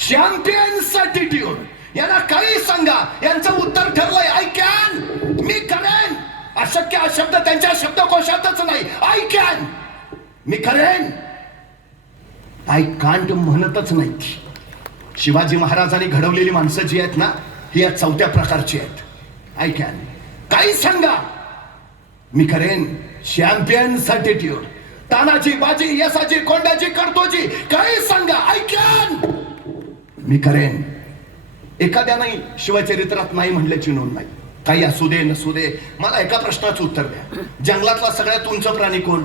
चॅम्पियन्स ॲटिट्यूड. यांना काही सांगा, यांचं उत्तर ठरलंय आय कॅन, मी करेन. अशक्य हा शब्द त्यांच्या शब्दकोशातच नाही. आय कॅन, मी करेन. आय कांट म्हणतच नाही. शिवाजी महाराजांनी घडवलेली माणसं जी आहेत ना, ही या 4थ्या प्रकारची आहेत. आय कॅन, काही सांगा मी करेन. Champions attitude. तानाजी, बाजी, यसाजी, कोंडाजी, करतोजी, काही सांगा, आय कॅन, मी करेन. एखाद्याने शिवचरित्रात नाही म्हणल्याची नोंद नाही. काही असू दे नसू दे, मला एका प्रश्नाचं उत्तर द्या. जंगलातला सगळ्यात उंच प्राणी कोण?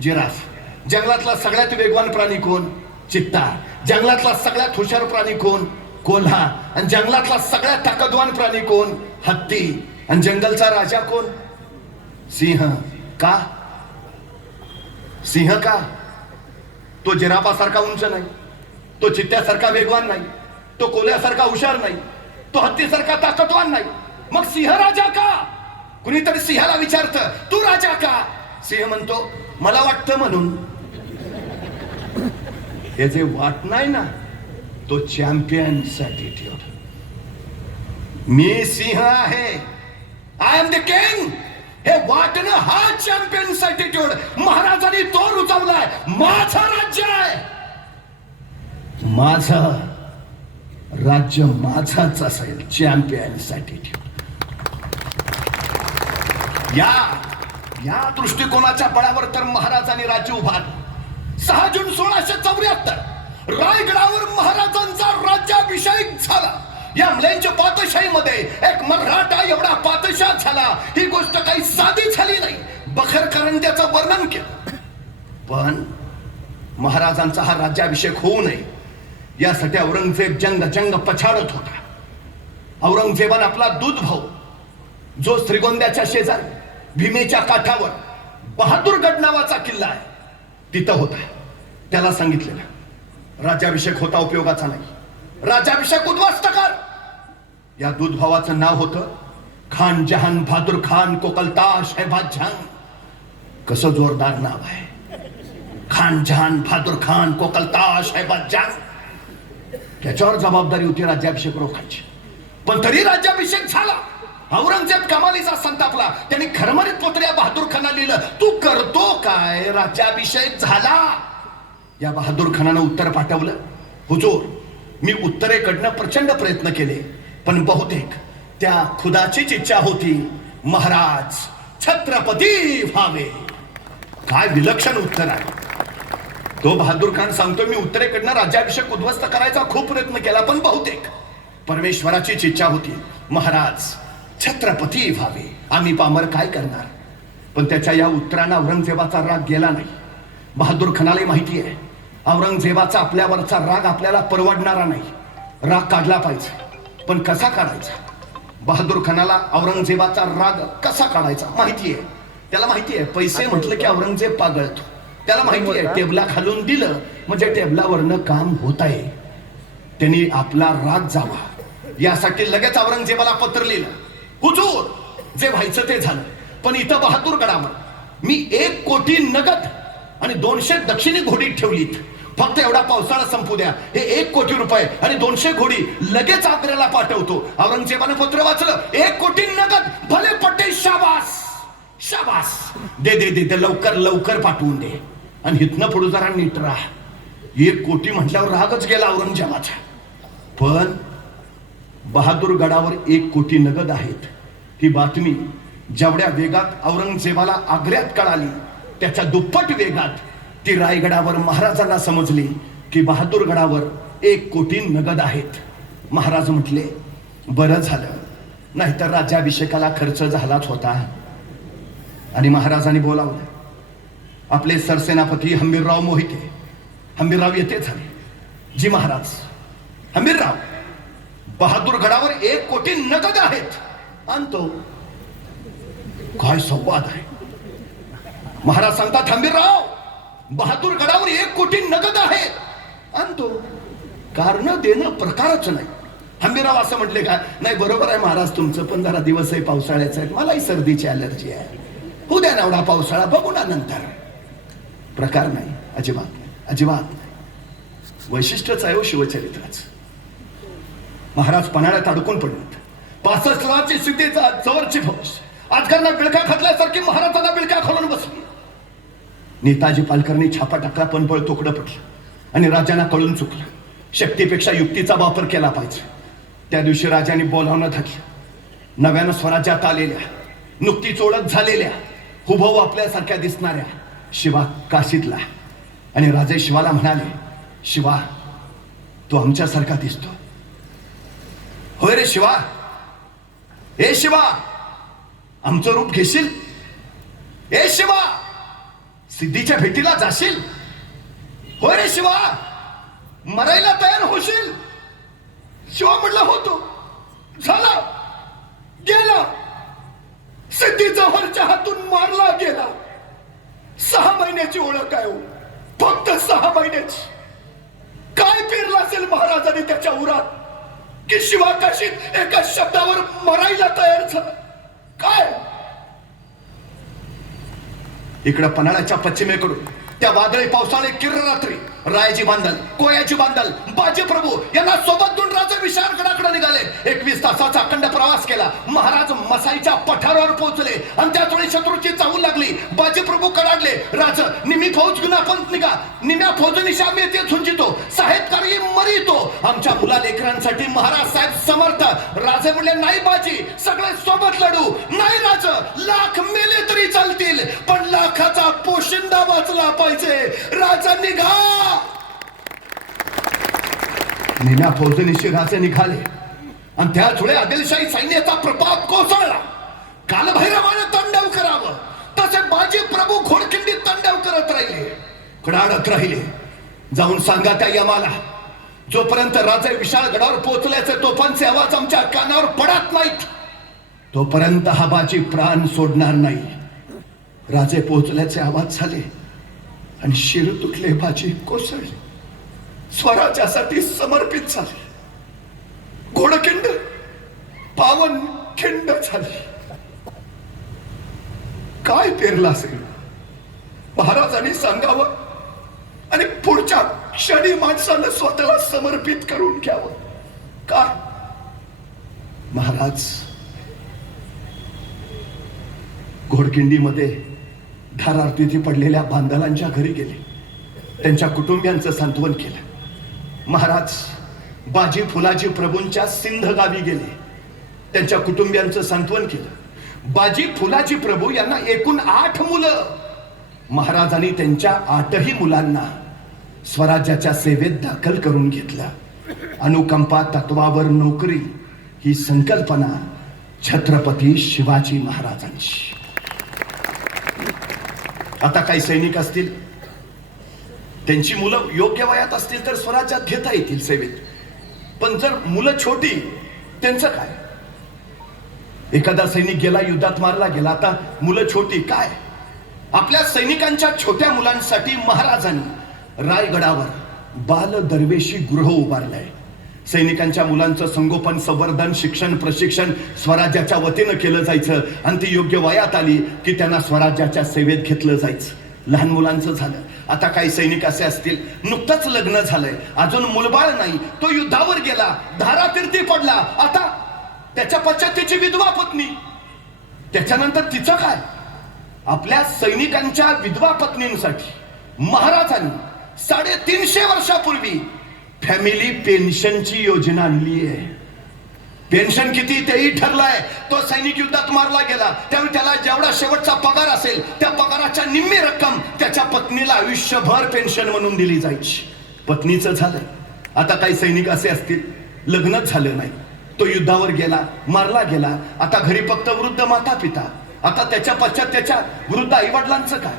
जिराफ. जंगलातला सगळ्यात वेगवान प्राणी कोण? चित्ता. जंगलातला सगळ्यात हुशार प्राणी कोण? कोल्हा. आणि जंगलातला सगळ्यात ताकदवान प्राणी कोण? हत्ती. आणि जंगलचा राजा कोण? सिंह. का? सिंह का? तो जिराफासारखा उंच नाही, तो चित्त्यासारखा वेगवान नाही, तो कोल्ह्यासारखा हुशार नाही, तो हत्तीसारखा ताकदवान नाही. मग सिंह राजा का? कुणीतरी सिंहाला विचारतं तू राजा का? सिंह म्हणतो मला वाटतं म्हणून. हे जे वाट नाही ना, तो चॅम्पियन्स ॲटिट्यूड. मी सिंह आहे, आय एम द किंग, हे वाटणं हा चॅम्पियन्स ॲटिट्यूड. महाराजांनी तो रुजवलाय. माझं राज्य आहे, माझं राज्य माझाच असेल. Champions attitude. या दृष्टिकोनाच्या बळावर तर महाराजांनी राज्य उभारलं. 6 जून 1674 रायगडावर महाराजांचा राज्याभिषेक झाला. या म्लेंच पातशाहीमध्ये एक मराठा एवढा पातशाह झाला. ही गोष्ट काही साधी झाली नाही. बखरकरंद्याचं वर्णन केलं. पण महाराजांचा हा राज्याभिषेक होऊ नये यासाठी औरंगजेब जंग पछाडत होता. औरंगजेबाने आपला दूध भाऊ जो श्रीगोंद्याच्या शेजारी भीमेच्या काठावर बहादूरगड नावाचा किल्ला आहे तिथं होता, त्याला सांगितलेलं राज्याभिषेक होता उपयोगाचा नाही, राज्याभिषेक उद्ध्वस्त कर. या दूध भावाचं नाव होतं खान जहान बहादूर खान कोकलताश हैबात जंग. कसं जोरदार नाव आहे, खान जहान बहादूर खान कोकलताश हैबात जंग. त्याच्यावर जबाबदारी होती राज्याभिषेक रोखायची. पण तरी राज्याभिषेक झाला. औरंगजेब कमालीचा संतापला. त्यांनी खरमरीत पत्र या बहादूर खानला लिहिलं, तू करतो काय, राज्याभिषेक झाला. या बहादूर खानानं उत्तर पाठवलं, हुजूर मी उत्तरेकडनं प्रचंड प्रयत्न केले पण बहुतेक त्या खुदाचीच इच्छा होती महाराज छत्रपती व्हावे. काय विलक्षण उत्तर आहे. तो बहादूर खान सांगतो, मी उत्तरेकडनं राज्याभिषेक उद्ध्वस्त करायचा खूप प्रयत्न केला पण बहुतेक परमेश्वराचीच इच्छा होती महाराज छत्रपती व्हावे. आम्ही पामर काय करणार. पण त्याच्या या उत्तरानं औरंगजेबाचा राग गेला नाही. बहादूर खानाला माहिती आहे औरंगजेबाचा आपल्यावरचा राग आपल्याला परवडणारा नाही. राग काढला पाहिजे पण कसा काढायचा. बहादूर खानाला औरंगजेबाचा राग कसा काढायचा माहिती आहे. त्याला माहिती आहे पैसे म्हटलं की औरंगजेब पागळतो. त्याला माहिती आहे टेबला खालून दिलं म्हणजे टेबलावरनं काम होत आहे. त्यांनी आपला राग जावा यासाठी लगेच औरंगजेबाला पत्र लिहिलं, हुजूर जे व्हायचं ते झालं पण इथं बहादूरगडावर मी 1 कोटी नगद आणि 200 दक्षिणी घोडी ठेवलीत. फक्त एवढा पावसाळा संपू द्या. हे 1 कोटी रुपये आणि 200 घोडी लगेच आग्र्याला पाठवतो. औरंगजेबाने पत्र वाचलं, 1 कोटी नगद भले पट्टे शाबास शाबास दे दे दे लवकर लवकर पाठवून दे. आणि इथनं पुढे जरा नीट राहा. 1 कोटी म्हटल्यावर रागच गेला औरंगजेबाचा. पण बहादूरगडावर 1 कोटी नगद आहेत ही बातमी जेवढ्या वेगात औरंगजेबाला आग्र्यात कळाली त्याच्या दुप्पट वेगात ती रायगडावर महाराजांना समजली की बहादूरगडावर 1 कोटी नगद आहेत. महाराज म्हटले बरं झालं, नाहीतर राज्याभिषेकाला खर्च झालाच होता. आणि महाराजांनी बोलावलं आपले सरसेनापती हंबीरराव मोहिते. हंबीरराव येते झाले. जी महाराज. हंबीरराव बहादूरगडावर 1 कोटी नगद आहेत. आणतो. काय संवाद आहे. महाराज सांगतात हंबीरराव बहादूरगडावर 1 कोटी नगद आहेत. आणतो. कारण देणं प्रकारच नाही. हंबीरराव असं म्हटले का, नाही बरोबर आहे महाराज तुमचं पण जरा दिवस आहे पावसाळ्याचा आहे, मलाही सर्दीची अलर्जी आहे, होऊ द्या ना एवढा पावसाळा, बघू ना नंतर. प्रकार नाही, अजिबात नाही, अजिबात नाही. वैशिष्ट्यच आहे हो शिवचरित्राचं. महाराज पन्हाळ्यात अडकून पडलेत. 65 सिद्धीचा जवळची फौज आजकालना बिळका खातल्यासारखी महाराजांना बिळका खालून बसली. नेताजी पालकरनी छापा टाकला पण पळ तोकडं पडलं आणि राजांना कळून चुकलं. शक्तीपेक्षा युक्तीचा वापर केला पाहिजे. त्या दिवशी राजांनी बोलावणं घातलं. नव्यानं स्वराज्यात आलेल्या नुकतीच ओळख झालेल्या हुबहू आपल्यासारख्या दिसणाऱ्या शिवा काशीतला. आणि राजे शिवाला म्हणाले, शिवा तो आमच्यासारखा दिसतो. होय रे शिवा. ए शिवा आमचं रूप घेशील. ए शिवा सिद्धीच्या भेटीला जाशील. होय रे शिवा मरायला तयार होशील. शिवा म्हटला होतो. झाला गेला. सिद्धीचा वरच्या हातून मारला गेला. 6 महिन्याची ओळख आहे, फक्त 6 महिन्याची. काय पेरला असेल महाराजांनी त्याच्या उरात की शिवा काशीत एका शब्दावर मरायला तयार झाला. काय इकडं पन्हाळ्याच्या पश्चिमेकडून त्या वादळी पावसाने किर्र रात्री रायाची बांधल, कोयाची बांधल, बाजी प्रभू यांना सोबत घेऊन राजा विशाळगडाकडे निघाले. 21 तासाचा अखंड प्रवास केला. महाराज मसाईच्या पठारावर पोहोचले आणि त्याच वेळी शत्रूची चाहूल लागली. बाजी प्रभू कडाडले. राज निमी फौज घेऊन आपण निघा. निम्या फौजनिशी आम्ही येथे झुंजितो. साहेब कारगी मरितो. आमच्या मुला लेकरांसाठी महाराज साहेब समर्थ. राजे म्हणले नाही बाजी सगळे सोबत लढू. नाही राज लाख मेले तरी चालतील पण लाखाचा पोशिंदा वाचला पाहिजे. राजा निघा. निम्या फौजनीशी राजे निघाले आणि त्याचवेळी आदिलशाही सैन्याचा प्रभाव कोसळला. कालभैरवाने तांडव करावं तसे बाजी प्रभू घोडखिंडी तांडव करत राहिले, कडाडत राहिले. जाऊन सांगा त्या यमाला, जोपर्यंत राजे विशाळ गडावर पोहोचल्याचे तोफांचे आवाज आमच्या कानावर पडत नाहीत तोपर्यंत हा बाजी प्राण सोडणार नाही. राजे पोहोचल्याचे आवाज झाले आणि शिर तुटले, बाजी कोसळले, स्वराज्यासाठी समर्पित झाले. घोडखिंड पावन खिंड झाली. काय पेरलं असेल महाराजांनी सांगावं आणि पुढच्या क्षणी माणसानं स्वतःला समर्पित करून घ्यावं. का महाराज घोडखिंडीमध्ये धारातीर्थी पडलेल्या बांधलांच्या घरी गेले, त्यांच्या कुटुंबियांचं सांत्वन केलं. महाराज बाजी फुलाजी प्रभूंच्या सिंध गावी गेले, त्यांच्या कुटुंबियांचं सांत्वन केलं. बाजी फुलाजी प्रभू यांना एकूण 8 मुलं. महाराजांनी त्यांच्या 8ही मुलांना स्वराज्याच्या सेवेत दाखल करून घेतलं. अनुकंपा तत्वावर नोकरी ही संकल्पना छत्रपती शिवाजी महाराजांची. आता काही सैनिक असतील, त्यांची मुलं योग्य वयात असतील तर स्वराज्यात घेता येतील सेवेत. पण जर मुलं छोटी, त्यांचं काय? एखादा सैनिक गेला, युद्धात मारला गेला, आता मुलं छोटी, काय? आपल्या सैनिकांच्या छोट्या मुलांसाठी महाराजांनी रायगडावर बाल दरवेशी गृह उभारलंय. सैनिकांच्या मुलांचं संगोपन, संवर्धन, शिक्षण, प्रशिक्षण स्वराज्याच्या वतीनं केलं जायचं आणि ती योग्य वयात आली की त्यांना स्वराज्याच्या सेवेत घेतलं जायचं. लहान मुलांचं झालं. आता काही सैनिक असे असतील, नुकतंच लग्न झालंय, अजून मुलबाळ नाही, तो युद्धावर गेला, धारातीर्थी पडला, आता त्याच्या पश्चात त्याची विधवा पत्नी, त्याच्यानंतर तिचं काय? आपल्या सैनिकांच्या विधवा पत्नींसाठी महाराजांनी 350 वर्षापूर्वी फॅमिली पेन्शनची योजना आणली आहे. पेन्शन किती तेही ठरलंय. तो सैनिक युद्धात मारला गेला त्यावेळी त्याला जेवढा शेवटचा पगार असेल त्या पगाराच्या निम्मी रक्कम त्याच्या पत्नीला आयुष्यभर पेन्शन म्हणून दिली जायची. पत्नीचं झालं. आता काही सैनिक असे असतील, लग्नच झालं नाही, तो युद्धावर गेला, मारला गेला, आता घरी फक्त वृद्ध माता पिता, आता त्याच्या पश्चात त्याच्या वृद्ध आई वडिलांचं काय?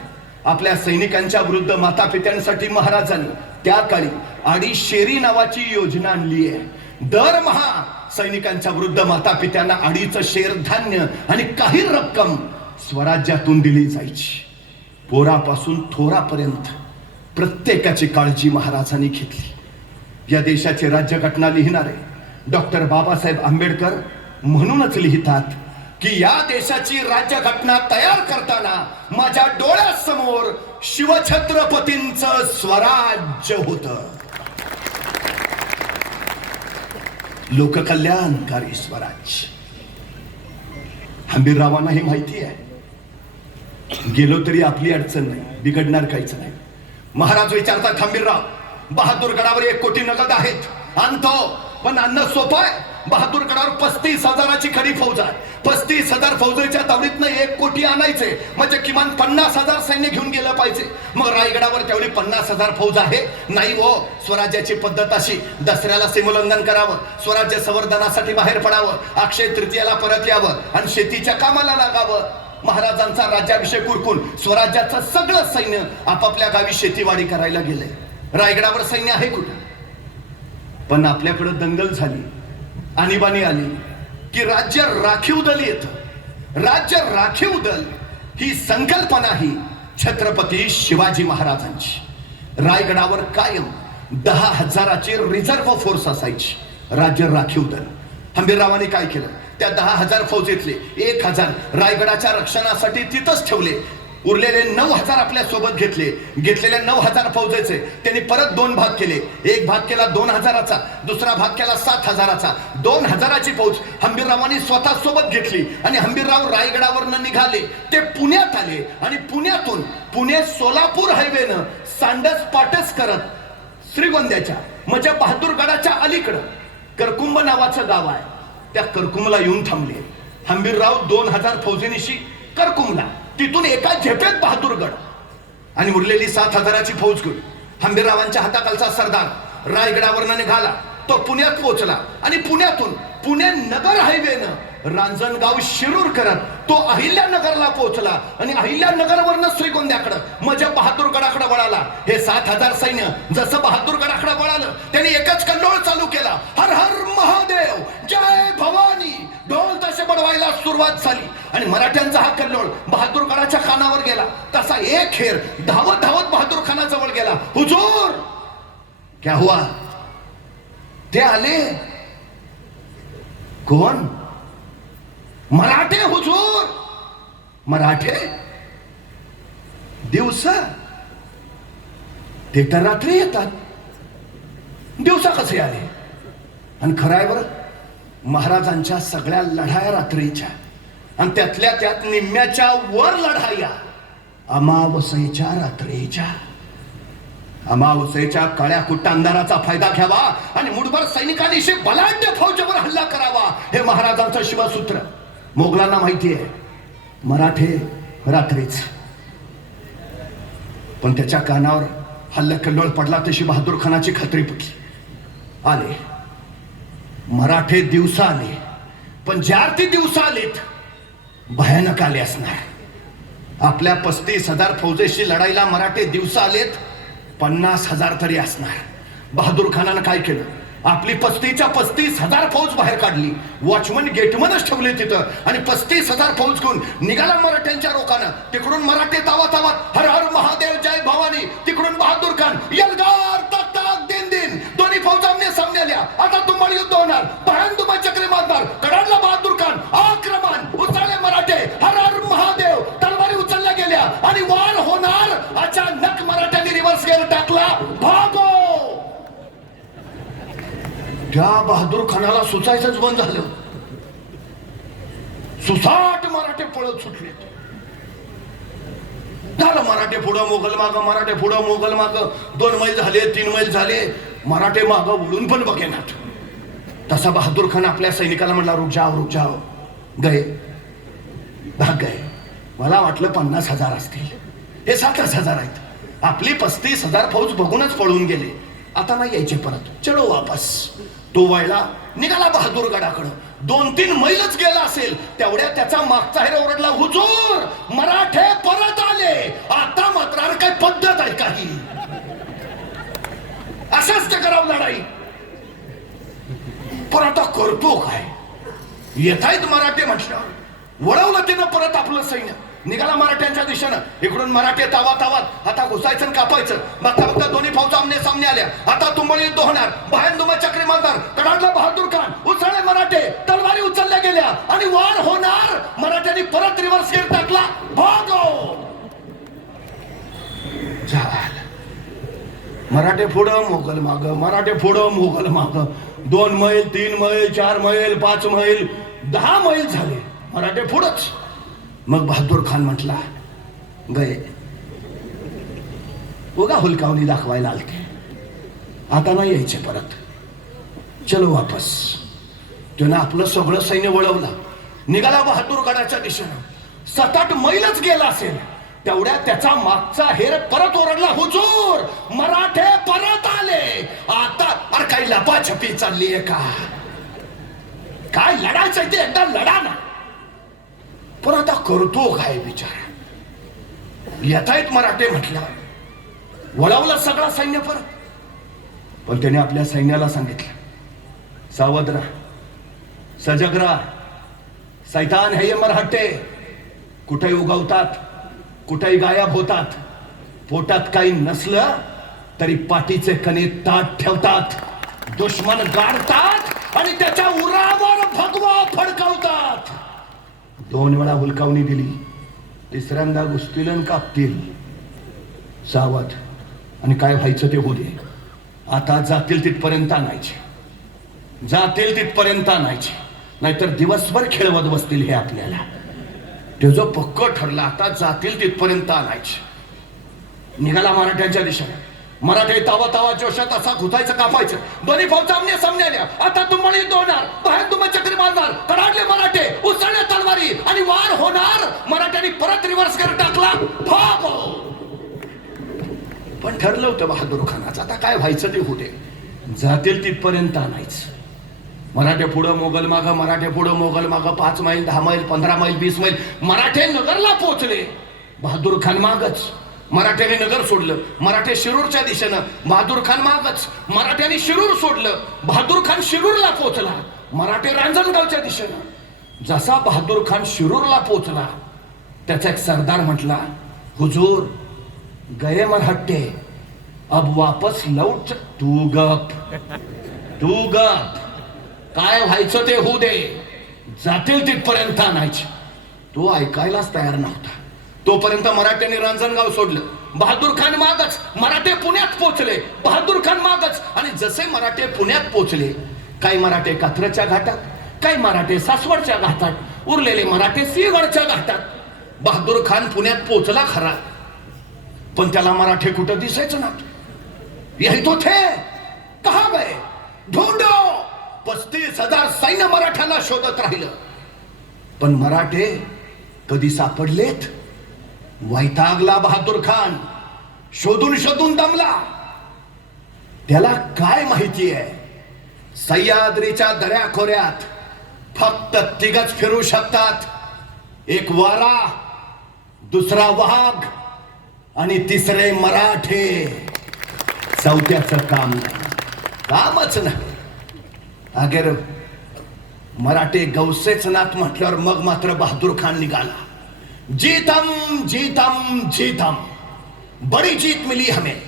आपल्या सैनिकांच्या वृद्ध माता पित्यांसाठी महाराजांनी त्या काळी 2.5 शेरी नावाची योजना आणली आहे. दरमहा सैनिकांच्या वृद्ध माता पित्यांना 2.5 शेर धान्य आणि काही रक्कम स्वराज्यातून दिली जायची. पोरापासून थोरापर्यंत प्रत्येकाची काळजी महाराजांनी घेतली. या देशाची राज्यघटना लिहिणारे डॉक्टर बाबासाहेब आंबेडकर म्हणूनच लिहितात की या देशाची राज्यघटना तयार करताना माझ्या डोळ्यासमोर शिवछत्रपतींचं स्वराज्य होतं. लोककल्याणकारी स्वराज्य. हंबीररावांना हे माहिती आहे, गेलो तरी आपली अडचण नाही, बिघडणार काहीच नाही. महाराज विचारतात, हंबीरराव, बहादूरगडावर 1 कोटी नगद आहेत, आणतो, पण आणणं सोपं आहे? बहादूरगडावर 35,000ची खरी फौज आहे. 35,000 फौजेच्या तावडीतनं 1 कोटी आणायचे म्हणजे किमान 50,000 सैन्य घेऊन गेलं पाहिजे. मग रायगडावर तेवढी 50,000 फौज आहे? नाही हो. स्वराज्याची पद्धत अशी, दसऱ्याला सीमोल्लंघन करावं, स्वराज्य संवर्धनासाठी बाहेर पडावं, अक्षय तृतीयाला परत यावं आणि शेतीच्या कामाला लागावं. महाराजांचा राज्याभिषेक उरकून स्वराज्याचं सगळं सैन्य आपापल्या गावी शेतीवाडी करायला गेलंय. रायगडावर सैन्य आहे कुठं? पण आपल्याकडे दंगल झाली, आणीबाणी आली की राज्य राखीव दल येतं. राज्य राखीव दल ही संकल्पना ही छत्रपती शिवाजी महाराजांची. रायगडावर कायम 10,000ची रिझर्व्ह फोर्स असायची, राज्य राखीव दल. हंबीररावांनी काय केलं? त्या 10,000 फौजेतले 1,000 रायगडाच्या रक्षणासाठी तिथंच ठेवले. उरलेले 9,000 आपल्या सोबत घेतले. घेतलेल्या 9,000 फौजेचे त्यांनी परत 2 भाग केले. एक भाग केला 2,000चा, दुसरा भाग केला 7,000चा. 2,000ची फौज हंबीररावांनी स्वतः सोबत घेतली आणि हंबीरराव रायगडावरनं निघाले. ते पुण्यात आले आणि पुण्यातून पुणे सोलापूर हायवेनं सांडस पाटस करत श्रीगोंद्याच्या म्हणजे बहादूरगडाच्या अलीकडं करकुंब नावाचं गाव आहे, त्या करकुंबला येऊन थांबले. हंबीरराव 2,000 फौजेनिशी करकुंबला, तिथून एका झेपेत बहादूरगड आणि उरलेली 7,000ची फौज घेऊन हंबीररावांच्या हाताखालचा सरदार रायगडावरनं निघाला. तो पुण्यात पोहोचला आणि पुण्यातून पुणे नगर हायवेनं रांजणगाव शिरूर करत तो अहिल्यानगरला पोहोचला आणि अहिल्यानगरवरनं श्रीगोंद्याकडं म्हणजे बहादूरगडाकडे वळाला. हे 7,000 सैन्य जसं बहादूरगडाकडे वळालं त्याने एकच कल्लोळ चालू केला, हर हर महादेव जय भवानी. ढोल तसे बडवायला सुरुवात झाली आणि मराठ्यांचा हा कल्लोळ बहादूरगडाच्या कानावर गेला. तसा एक हेर धावत धावत बहादूर खानाजवळ गेला. हुजूर क्या हुआ? ते आले. कोण? मराठे हुजूर. मराठे दिवसा? ते तर रात्री येतात, दिवसा कसे आले? आणि खरं आहे बरं, महाराजांच्या सगळ्या लढाया रात्रीच्या आणि त्यातल्या त्यात निम्म्याच्या वर लढाया अमावस्येच्या रात्रीच्या. अमावस्येच्या काळ्या कुट्ट अंधाराचा फायदा घ्यावा आणि मुठभर सैनिकांनी बलाढ्य फौजेवर हल्ला करावा, हे महाराजांचं शिवसूत्र. मोगलांना माहिती आहे मराठे रात्रीच, पण त्याच्या कानावर हल्ला कल्लोळ पडला तशी बहादूर खानाची खात्री पटली. आले मराठे दिवसा आले, पण ज्या अर्थी दिवसा आलेत भयानक आले असणार. आपल्या 35,000 फौजेशी लढाईला मराठे दिवसा आलेत, 50,000 तरी असणार. बहादूर खानानं काय केलं, आपली 35,000 फौज बाहेर काढली, वॉचमन गेटमनच ठेवले तिथं आणि 35,000 फौज घेऊन निघाला मराठ्यांच्या रोखानं. तिकडून मराठे तावत हर हर महादेव जय भवानी, तिकडून बहादूर खान यलगार तक तक दिन दिन. दोन्ही फौजांनी सामने आल्या. आता तुम्हाला युद्ध होणार, भयंदुमा चक्री मारणार. कडाडला बहादूर खान, आक्रमण. उचलले मराठे, हर हर महादेव. तलवारी उचलल्या गेल्या आणि वार होणार. अचानक मराठ्यांनी रिव्हर्स गेअर टाकला, भागो. त्या बहादूर खानाला सुचायचंच बंद झालं. सुसाट मराठे पळत सुटले. झालं मराठे पुढं मोगल माग, मराठे पुढं मोगल माग. 2 मैल झाले, 3 मैल झाले, मराठे माग उडून पण बघेनात. तसा बहादूर खान आपल्या सैनिकाला म्हणला, रुक जाओ. गए, भाग गए. मला वाटलं 50,000 असतील, हे 7,000 आहेत. आपली 35,000 फौज बघूनच पळून गेले. आता नाही यायचे परत, चलो वापस. तो वळला, निघाला बहादूरगडाकडं. 2-3 मैलच गेला असेल तेवढ्या त्याचा मागचा हेर ओरडला, हुजूर मराठे परत आले. आता मात्र काय पद्धत आहे काही? असंच ते करावं लढाई. पण आता करतो काय? येतायत मराठे म्हटलं, वळवलं तिनं परत आपलं सैन्य. निघाला मराठ्यांच्या दिशेनं. इकडून मराठे तावात आता घुसायचं आणि कापायचं. बघता दोन्ही फौजा आमने सामने आल्या. आता तुंबळ युद्ध होणार, भयंदुमा चक्री मारणार. कडाडला बहादूर खान, उचलले मराठे, तलवारी उचलल्या गेल्या आणि वार होणार. मराठ्यांनी परत रिव्हर्स गेअर टाकला, भागो. झालं. मराठे पुढं मोगल माग, मराठे पुढं मोगल माग. 2 मैल, 3 मैल, 4 मैल, 5 मैल, 10 मैल झाले. मराठे पुढंच. मग बहादूर खान म्हटला, गए. उगा हुलकावणी दाखवायला आलते, आता नाही यायचे परत, चलो वापस. त्यानं आपलं सगळं सैन्य वळवलं, निघाला बहादूरगडाच्या दिशेनं. 7-8 मैलच गेला असेल तेवढ्या त्याचा मागचा हेर परत ओरडला, हुजूर मराठे परत आले. आता अरे काही लपाछपी चालली आहे का? काय लढायचं ते एकदा लढा ना. पण आता करतो काय विचार? येतायत मराठे म्हटलं, वळवलं सगळं सैन्य परत. पण त्याने आपल्या सैन्याला सांगितलं, सावध राहा, सजग राहा. सैतान हे मराठे कुठेही उगवतात, कुठेही गायब होतात. पोटात काही नसलं तरी पाठीचे कणे ताट ठेवतात. दुश्मन गाडतात आणि त्याच्या उरावर भगवा फडकवतात. 2 वेळा हुलकावणी दिली, तिसऱ्यांदा घुसतील आणि कापतील. सावध. आणि काय व्हायचं ते होऊ दे. आता जातील तिथपर्यंत आणायचे, जातील तिथपर्यंत आणायचे, नाहीतर दिवसभर खेळवत बसतील हे आपल्याला. ते जो पक्क ठरला, आता जातील तिथपर्यंत आणायचे. निघाला मराठ्यांच्या दिशेने. मराठे तावा जोशात असा घुसायचं, कापायचं. दोन्ही फौजा आमने सामने आल्या. आता तुम्हाला युद्ध होणार, भयंदुमा चक्री मारणार. कडाडले मराठे, उसळले तलवारी आणि वार होणार. मराठ्यांनी परत रिव्हर्स गेअर टाकला, भागो. पण ठरलं होतं बहादूर खानाचं, आता काय व्हायचं ते होऊ दे. जातील तिथपर्यंत आणायचं. मराठे पुढं मोगल मागं, मराठे पुढं मोगल मागं, 5 मैल 10 मैल 15 मैल 20 मैल मराठे नगरला पोहोचले. बहादूर खान मागच. मराठ्यांनी नगर सोडलं. मराठे शिरूरच्या दिशेनं. बहादूर खान मागच. मराठ्यांनी शिरूर सोडलं. बहादूर खान शिरूरला पोहोचला. मराठे रांजणगावच्या दिशेनं. जसा बहादूर खान शिरूरला पोहोचला त्याचा एक सरदार म्हटला, हुजूर गए मराठे, अब वापस लौट. तू गप, तू गप. काय व्हायचं ते होऊ दे, जातील तिथपर्यंत आणायचे. तो ऐकायलाच तयार नव्हता. तोपर्यंत मराठ्यांनी रांजणगाव सोडलं. बहादूर खान मागच. मराठे पुण्यात पोहोचले. बहादूर खान मागच. आणि जसे मराठे पुण्यात पोहोचले, काही मराठे कात्रच्या घाटात, काही मराठे सासवडच्या घाटात, उरलेले मराठे सिंहगडच्या घाटात. बहादूर खान पुण्यात पोहोचला खरा, पण त्याला मराठे कुठं दिसायचं ना. यही तो थे, कहा गए, ढूंढो. 35,000 सैन्य मराठ्यांना शोधत राहिलं, पण मराठे कधी सापडलेत? वैतागला बहादूर खान. शोधून शोधून दमला. त्याला काय माहिती आहे, सह्याद्रीच्या दऱ्याखोऱ्यात फक्त तिघच फिरू शकतात. एक वारा, दुसरा वाघ आणि तिसरे मराठे. चौथ्याचं काम नाही, कामच नाही. अगर मराठे गौसेच नाथ म्हटल्यावर मग मात्र बहादूर खान निघाला. जीतम जीतम जीतम, बड़ी जीत मिली हमें.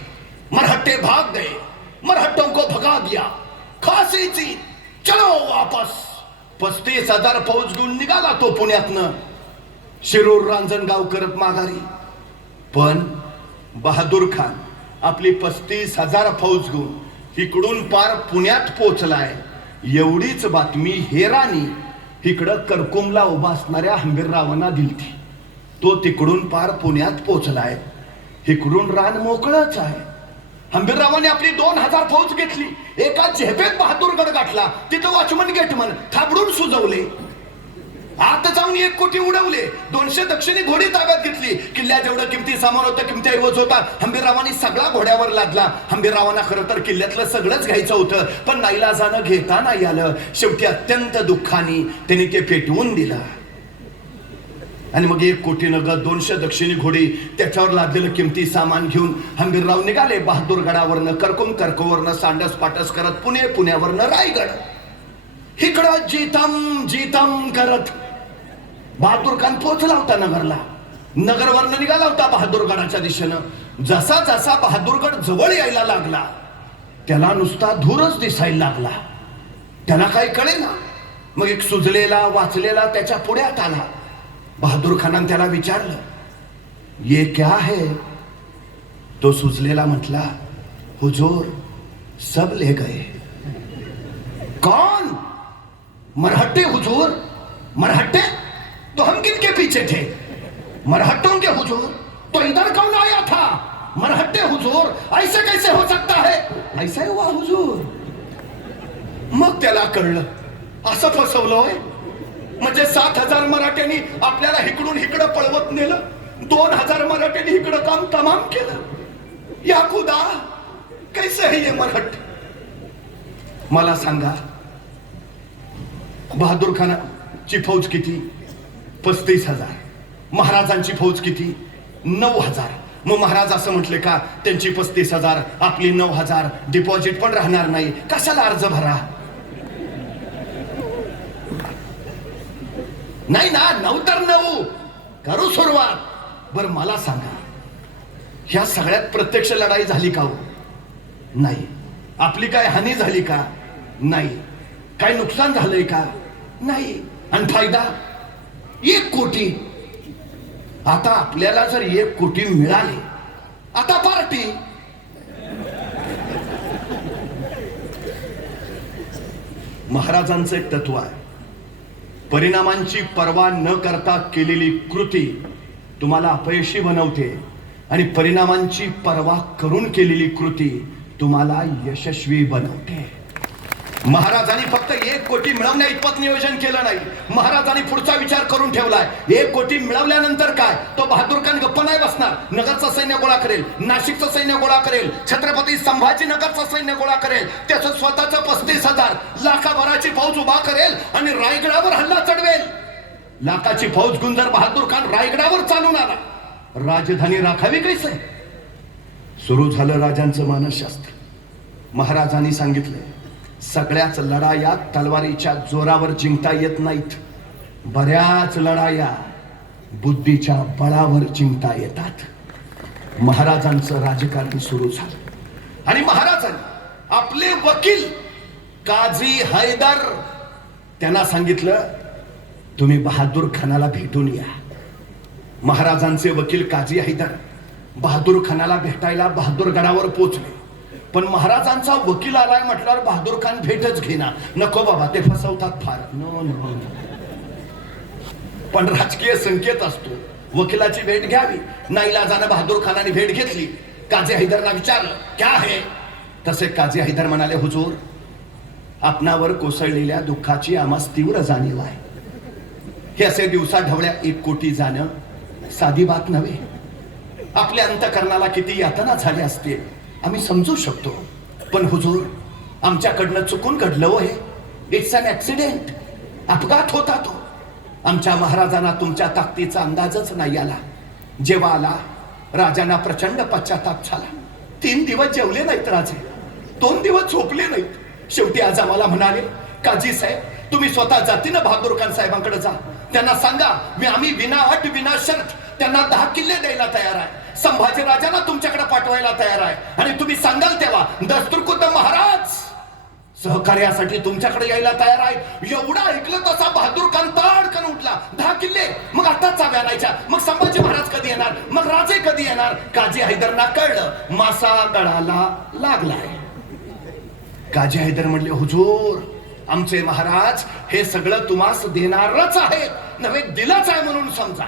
मरहट्टे भाग गए, मरहट्टों को भगा दिया. खासी जीत, चलो वापस. 35,000 फौज घेऊन निघाला तो पुण्यातनं शिरूर रांजणगाव करत माघारी. पण बहादूर खान आपली 35,000 फौज घेऊन इकडून पार पुण्यात पोहोचलाय. एवढीच बातमी हेरानी इकडं करकुमला उभा असणाऱ्या हंबीररावांना दिलती. तो तिकडून पार पुण्यात पोहोचलाय. इकडून रान मोकळच आहे. हंबीररावांनी आपली 2,000 फौज घेतली. एका झेपेत बहादूरगड गाठला. तिथं वॉचमन गेटमन थाबडून सुजवले. आत जाऊन 1 कोटी उडवले. 200 दक्षिणी घोडी ताब्यात घेतली. किल्ल्या जेवढं किमती सामान होतं, किमती ऐवज होता, हंबीररावांनी सगळा घोड्यावर लादला. हंबीररावांना खरं तर किल्ल्यातलं सगळंच घ्यायचं होतं, पण नाईलाजानं घेता नाही आलं. शेवटी अत्यंत दुःखाने त्यांनी ते पेटवून दिलं. आणि मग 1 कोटी नगद, 200 दक्षिणी घोडी, त्याच्यावर लादलेलं किमती सामान घेऊन हंबीरराव निघाले बहादूरगडावरनं. करकोवरनं सांडस पाटस करत पुणे, पुण्यावरनं रायगड. इकडं जीतम जीतम करत बहादूर खान पोहोचला होता नगरला. नगरवरनं निघाला होता बहादूरगडाच्या दिशेनं. जसा जसा बहादूरगड जवळ यायला लागला, त्याला नुसता धूरच दिसायला लागला. त्याला काही कळेना. मग एक सुजलेला वाचलेला त्याच्या पुढ्यात आला. बहादूर खानाने त्याला विचारलं, ये क्या है? तो सुजलेला म्हटला, हुजूर सब ले गए. कौन? मरहट्टे हुजूर. मरहट्टे? तो हम किनके पीछे थे? मरहट्टों के हुजूर. तो इधर कौन आया था? मरहट्टे हुजूर. ऐसे कैसे हो सकता है? ऐसा हुआ हुजूर. मग त्याला कळलं, असं फसवलं होय. म्हणजे 7,000 मराठ्यांनी आपल्याला इकडून इकडं पळवत नेलं. 2,000 मराठ्यांनी इकडं काम तमाम केलं. या खुदा, कैसे है ये मरहट? मला सांगा, बहादूर खानाची फौज किती? 35,000. महाराजांची फौज किती? 9,000. मग महाराज असं म्हटले का, त्यांची 35,000, आपली 9,000, डिपॉझिट पण राहणार नाही, कशाला अर्ज भरा? नाही ना, 9 तर 9 करू सुरुवात. बर मला सांगा, ह्या सगळ्यात प्रत्यक्ष लढाई झाली का हो? नाही. आपली काय हानी झाली का? नाही. काय नुकसान झालंय का? नाही. आणि फायदा 1 कोटी. आता आपल्याला जर 1 कोटी मिळाले, आता पार्टी. महाराजांचं एक तत्व आहे, परिणामांची पर्वा न करता केलेली कृती तुम्हाला अपयशी बनवते आणि परिणामांची पर्वा करून केलेली कृती तुम्हाला यशस्वी बनवते. महाराजांनी फक्त 1 कोटी मिळवण्या इतपत नियोजन केलं नाही. महाराजांनी पुढचा विचार करून ठेवलाय. 1 कोटी मिळवल्यानंतर काय, तो बहादूर खान गप्प नाही बसणार. नगरचं सैन्य गोळा करेल, नाशिकचं सैन्य गोळा करेल, छत्रपती संभाजीनगरचं सैन्य गोळा करेल, त्याचं स्वतःचं 35,000 लाखाभराची फौज उभा करेल आणि रायगडावर हल्ला चढवेल. लाखाची फौज घेऊन जर बहादूर खान रायगडावर चालून आला, राजधानी राखावी कैसे? सुरू झालं राजांचं मानसशास्त्र. महाराजांनी सांगितलं, सगळ्याच लढाया तलवारीच्या जोरावर जिंकता येत नाहीत. बऱ्याच लढाया बुद्धीच्या बळावर जिंकता येतात. महाराजांचं राजकारण सुरू झालं आणि महाराजांनी आपले वकील काझी हैदर त्यांना सांगितलं, तुम्ही बहादूर खानाला भेटून या. महाराजांचे वकील काझी हैदर बहादूर खानाला भेटायला बहादूरगडावर पोहोचले. पण महाराजांचा वकील आलाय म्हटल्यावर बहादूर खान भेटच घेणार. नको बाबा, ते फसवतात फार. No no. पण राजकीय संकेत असतो, वकिलाची भेट घ्यावी. नाईलाजानं बहादूर खानाने भेट घेतली. काझी हैदरना विचारलं, क्या है? तसे काझी हैदर म्हणाले, हुजूर, आपणावर कोसळलेल्या दुःखाची आम्हास तीव्र जाणीव आहे. हे असे दिवसा ढवळ्या 1 कोटी जाणं साधी बात नव्हे. आपल्या अंतकरणाला किती यातना झाल्या असतील आम्ही समजू शकतो. पण हुजूर, आमच्याकडनं चुकून घडलं हो. हे इट्स अन ऍक्सिडेंट. अपघात होता तो. आमच्या महाराजांना तुमच्या ताकदीचा अंदाजच नाही आला. जेव्हा आला, राजांना प्रचंड पश्चाताप झाला. 3 दिवस जेवले नाहीत राजे, 2 दिवस झोपले नाहीत. शेवटी आज आम्हाला म्हणाले, काझी साहेब, तुम्ही स्वतः जातीनं बहादूर खान साहेबांकडे जा. त्यांना सांगा, आम्ही विना अट विना शर्त त्यांना 10 किल्ले द्यायला तयार आहे. संभाजी राजांना तुमच्याकडे पाठवायला तयार आहे. आणि तुम्ही सांगाल तेव्हा दस्तुरखुद्द महाराज सहकार्यासाठी तुमच्याकडे यायला तयार आहे. एवढा ऐकलं तसा बहादूर खान ताडकन उठला. 10 किल्ले, मग आता चाव्या आणायच्या. मग संभाजी महाराज कधी येणार, मग राजे कधी येणार? काझी हैदरना कळलं, मासा गळाला लागलाय. काझी हैदर म्हणले, हुजूर, आमचे महाराज हे सगळं तुम्हास देणारच आहे, नव्हे दिलंच आहे म्हणून समजा.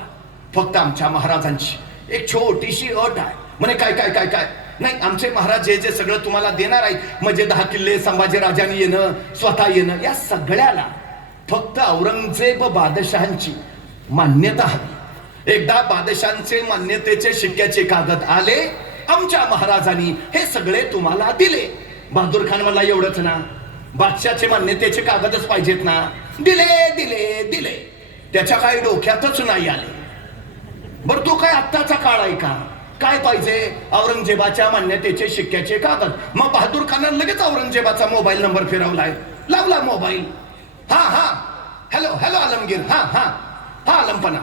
फक्त आमच्या महाराजांची एक छोटीशी अट आहे. म्हणे, काय काय काय काय? नाही, आमचे महाराज जे सगळं तुम्हाला देणार आहेत, म्हणजे 10 किल्ले, संभाजी राजांनी येणं, स्वतः येणं, या सगळ्याला फक्त औरंगजेब बादशहांची मान्यता हवी. एकदा बादशहांचे मान्यतेचे शिक्क्याचे कागद आले, आमच्या महाराजांनी हे सगळे तुम्हाला दिले. बहादूर खान मला एवढंच ना, बादशाचे मान्यतेचे कागदच पाहिजेत ना. दिले दिले दिले. त्याच्या काही डोक्यातच नाही आले. बर, तो काय आत्ताचा काळ आहे का? काय पाहिजे? औरंगजेबाच्या मान्यतेचे शिक्क्याचे कागद. मग बहादूर खानाने लगेच औरंगजेबाचा मोबाईल नंबर फिरवलाय. लावला मोबाईल. हा हा, हॅलो हॅलो आलमगीर. हा हा हा, आलमपणा.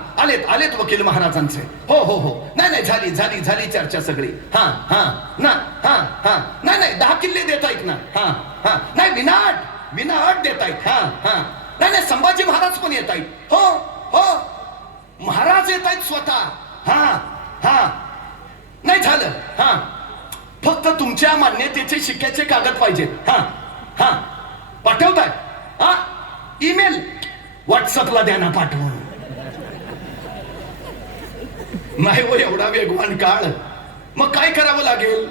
आलेत वकील महाराजांचे. हो हो हो. नाही, झाली चर्चा सगळी. हा हा ना, हा हा, नाही 10 किल्ले देता येत ना. हा हा, नाही विना अट देता येत. हा हा, नाही संभाजी महाराज पण येत आहेत. हो हो, महाराज येत आहेत स्वतः. हा हा, नाही झालं. हा, फक्त तुमच्या मान्यतेचे शिक्क्याचे कागद पाहिजेत. हा हा, पाठवताय? हा, ईमेल व्हॉट्सअपला द्या ना पाठवून. नाही हो, एवढा वेगवान काळ. मग काय करावं लागेल?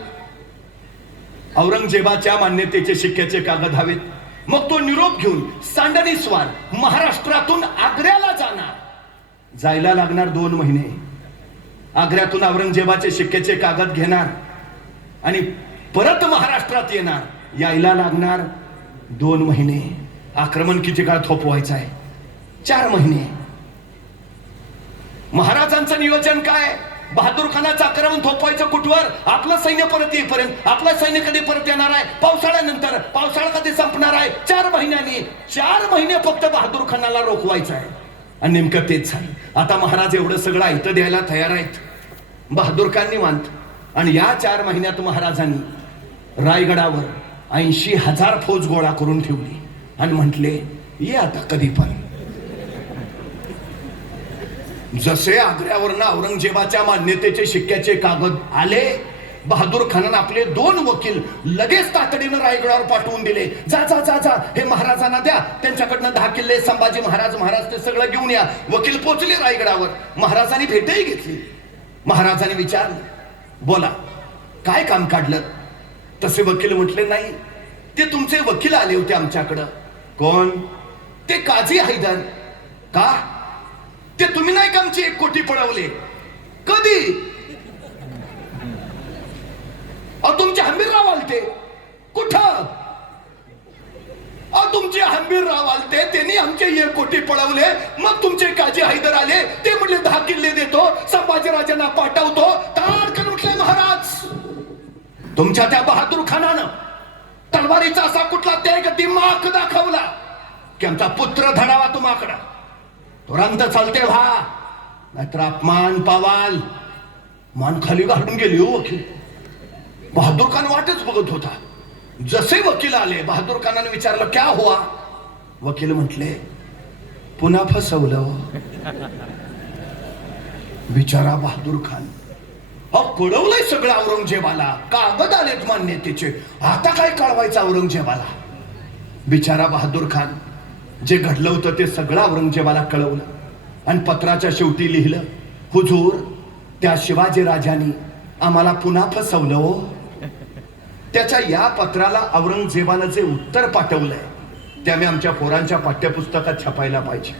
औरंगजेबाच्या मान्यतेचे शिक्क्याचे कागद हवेत. मग तो निरोप घेऊन सांडणीस्वार महाराष्ट्रातून आग्र्याला जाणार. जायला लागणार 2 महिने. आग्र्यातून औरंगजेबाचे शिक्क्याचे कागद घेणार आणि परत महाराष्ट्रात येणार. यायला लागणार 2 महिने. आक्रमण किती काळ थोपवायचं आहे? 4 महिने. महाराजांचं नियोजन काय? बहादूर खानाचं आक्रमण थोपवायचं कुठवर? आपलं सैन्य परत येईपर्यंत. आपलं सैन्य कधी परत येणार आहे? पावसाळ्यानंतर. पावसाळा कधी संपणार आहे? 4 महिन्यांनी. 4 महिने फक्त बहादूर खानाला रोखवायचं आहे. आणि नेमकं तेच झालं. आता महाराज एवढं सगळं ऐतं द्यायला तयार आहेत. बहादूर खान निवांत. आणि या 4 महिन्यात महाराजांनी रायगडावर 80,000 फौज गोळा करून ठेवली आणि म्हटले, ये आता कधी पण. जसे आग्र्यावरनं औरंगजेबाच्या मान्यतेचे शिक्क्याचे कागद आले, बहादूर खानानं आपले 2 वकील लगेच तातडीनं रायगडावर पाठवून दिले. जा जा जा जा, हे महाराजांना द्या. त्यांच्याकडनं 10 किल्ले, संभाजी महाराज ते सगळं घेऊन या. वकील पोचले रायगडावर. महाराजांनी भेटही घेतली. महाराजांनी विचारलं, बोला काय काम काढलं? तसे वकील म्हटले, नाही, ते तुमचे वकील आले होते आमच्याकडं. कोण? ते काझी हैदर. का? ते तुम्ही नाही का आमची 1 कोटी पळवले? कधी? तुमचे हंबीरराव आलते. कुठं? तुमचे हंबीरराव आलते, त्यांनी आमचे 1 कोटी पळवले. मग तुमचे काझी हैदर आले, ते म्हणले 10 किल्ले देतो, संभाजीराजांना पाठवतो. ताडकन उठले महाराज. तुमच्या त्या बहादूर खानानं तलवारीचा असा कुठला त्याग दिमाग दाखवला की आमचा पुत्र धडावा तुम्हाकडं. तुरंत चालते व्हा, नाहीतर अपमान पावाल. मान खाली घालून गेली हो वकील. बहादूर खान वाटच बघत होता. जसे वकील आले, बहादूर खानाने विचारलं क्या हुआ? वकील म्हटले पुन्हा फसवलं. बिचारा बहादूर खान. कळवलंय सगळं औरंगजेबाला, कागद आलेत मान्यतेचे, आता काय कळवायचं औरंगजेबाला? बिचारा बहादूर खान. जे घडलं होतं ते सगळं औरंगजेबाला कळवलं आणि पत्राच्या शेवटी लिहिलं, हुजूर, त्या शिवाजी राजांनी आम्हाला पुन्हा फसवलं हो. त्याच्या या पत्राला औरंगजेबानं जे उत्तर पाठवलंय ते आम्ही आमच्या पोरांच्या पाठ्यपुस्तकात छापायला पाहिजे.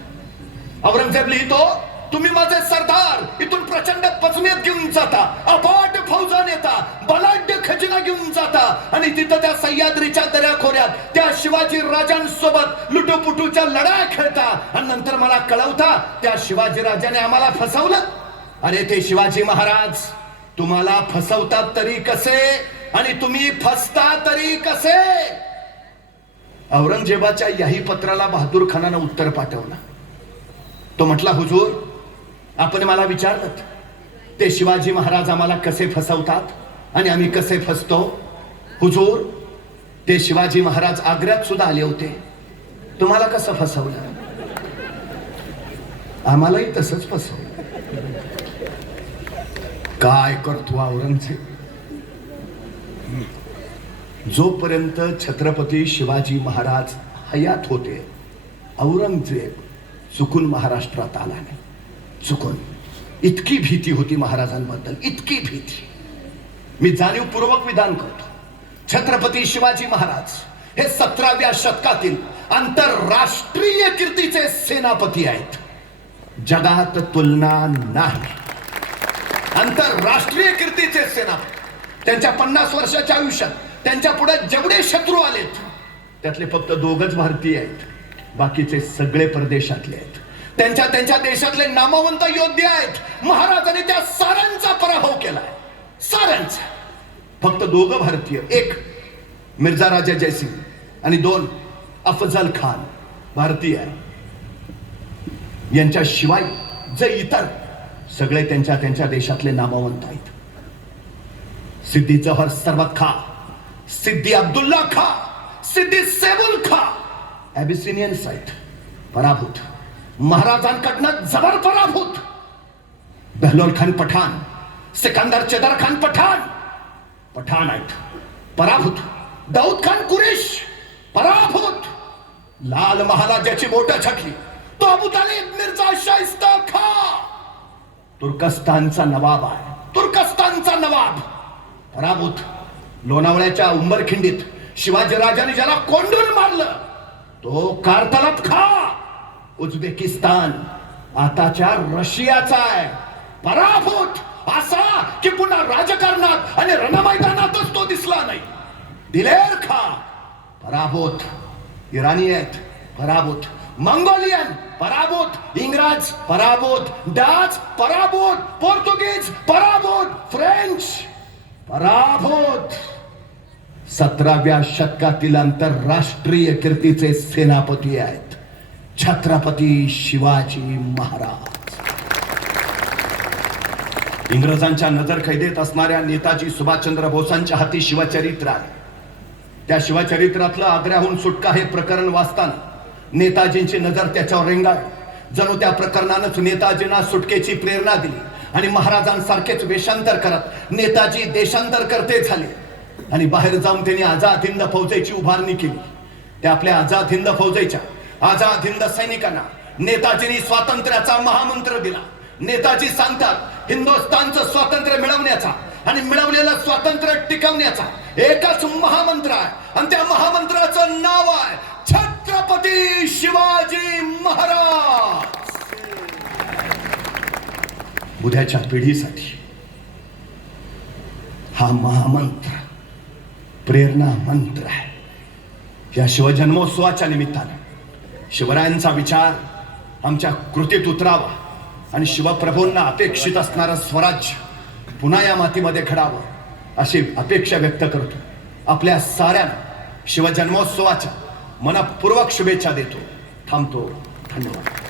औरंगजेब लिहितो, तुम्ही माझे सरदार इथून प्रचंड पचमेत घेऊन जाता, अफाट फौजा नेता, बलाढ्य खजिना घेऊन जाता आणि तिथं त्या सह्याद्रीच्या दऱ्याखोऱ्यात त्या शिवाजी राजांसोबत लुटूपुटूच्या लढाया खेळता आणि नंतर मला कळवता त्या शिवाजी राजाने आम्हाला फसवलं. अरे ते शिवाजी महाराज तुम्हाला फसवतात तरी कसे आणि तुम्ही फसता तरी कसे? औरंगजेबाच्या याही पत्राला बहादूर खानानं उत्तर पाठवलं. तो म्हटला, हुजूर, आपण मला विचारलं ते शिवाजी महाराज आम्हाला कसे फसवतात आणि आम्ही कसे फसतो. हुजूर, ते शिवाजी महाराज आग्र्यात सुद्धा आले होते, तुम्हाला कसं फसवलं? आम्हालाही तसंच फसवलं. काय करतो औरंगजेब? जोपर्यंत छत्रपती शिवाजी महाराज हयात होते, औरंगजेब चुकून महाराष्ट्रात आला नाही. चुकून. इतकी भीती होती महाराजांबद्दल, इतकी भीती. मी जाणीवपूर्वक विधान करतो, छत्रपती शिवाजी महाराज हे 17व्या शतकातील आंतरराष्ट्रीय कीर्तीचे सेनापती आहेत. जगात तुलना नाही. आंतरराष्ट्रीय कीर्तीचे सेनापती. त्यांच्या 50 वर्षाच्या आयुष्यात त्यांच्या पुढे जेवढे शत्रू आलेत त्यातले फक्त 2च भारतीय आहेत, बाकीचे सगळे परदेशातले आहेत. त्यांच्या देशातले नामवंत योद्धे आहेत. महाराजांनी त्या साऱ्यांचा पराभव केलाय, साऱ्यांचा. फक्त 2 भारतीय, 1 मिर्झा राजा जयसिंग आणि 2 अफजल खान भारतीय आहे. यांच्याशिवाय जे इतर सगळे त्यांच्या देशातले नामवंत आहेत. सिद्दी जहर सरवत खा, सिद्दी अब्दुल्ला खा, सिद्दी सेबुल खा ॲबिसिनियन्स आहेत, पराभूत. महाराजांकडनं जबर पराभूत. बहलोल खान पठाण, सिकंदर चेदर खान पठाण आहेत, पराभूत. दाऊद खान कुरेश पराभूत. लाल महाराजाची बोटं छटली तो अबू तालिब मिर्झा शाइस्ता खा, तुर्कस्तानचा नवाब आहे, तुर्कस्तानचा नवाब, पराभूत. लोणावळ्याच्या उंबरखिंडीत शिवाजीराजांनी ज्याला कोंडून मारलं तो कारतलत खा, उझबेकिस्तान आताच्या रशियाचा आहे, पराभूत. असा की पुन्हा राजकारणात आणि रणमैदानातच तो दिसला नाही. दिलेर खा पराभूत. इराणी आहेत, पराभूत. मंगोलियन पराभूत. इंग्रज पराभूत. डच पराभूत. पोर्तुगीज पराभूत. फ्रेंच पराभूत. 17व्या शतकातील आंतरराष्ट्रीय कीर्तीचे सेनापती आहेत छत्रपती शिवाजी महाराज. इंग्रजांच्या नजरखैदेत असणाऱ्या नेताजी सुभाषचंद्र बोसांच्या हाती शिवचरित्र आहे. त्या शिवचरित्रातलं आग्र्याहून सुटका हे प्रकरण वाचताना नेताजींची नजर त्याच्यावर रेंगाळली. जणू त्या प्रकरणानंच नेताजींना सुटकेची प्रेरणा दिली आणि महाराजांसारखेच वेषांतर करत नेताजी देशांतर करते झाले आणि बाहेर जाऊन त्यांनी आझाद हिंद फौजेची उभारणी केली. त्या आपल्या आझाद हिंद फौजेच्या, आझाद हिंद सैनिकांना नेताजींनी स्वातंत्र्याचा महामंत्र दिला. नेताजी सांगतात हिंदुस्थानचं स्वातंत्र्य मिळवण्याचा आणि मिळवलेलं स्वातंत्र्य टिकवण्याचा एकच महामंत्र आहे आणि त्या महामंत्राचं नाव आहे छत्रपती शिवाजी महाराज. उद्याच्या पिढीसाठी हा महामंत्र प्रेरणा मंत्र आहे. या शिवजन्मोत्सवाच्या निमित्तानं शिवरायांचा विचार आमच्या कृतीत उतरावा आणि शिवप्रभूंना अपेक्षित असणारं स्वराज्य पुन्हा या मातीमध्ये घडावं अशी अपेक्षा व्यक्त करतो. आपल्या साऱ्यांना शिवजन्मोत्सवाच्या मनपूर्वक शुभेच्छा देतो. थांबतो. धन्यवाद.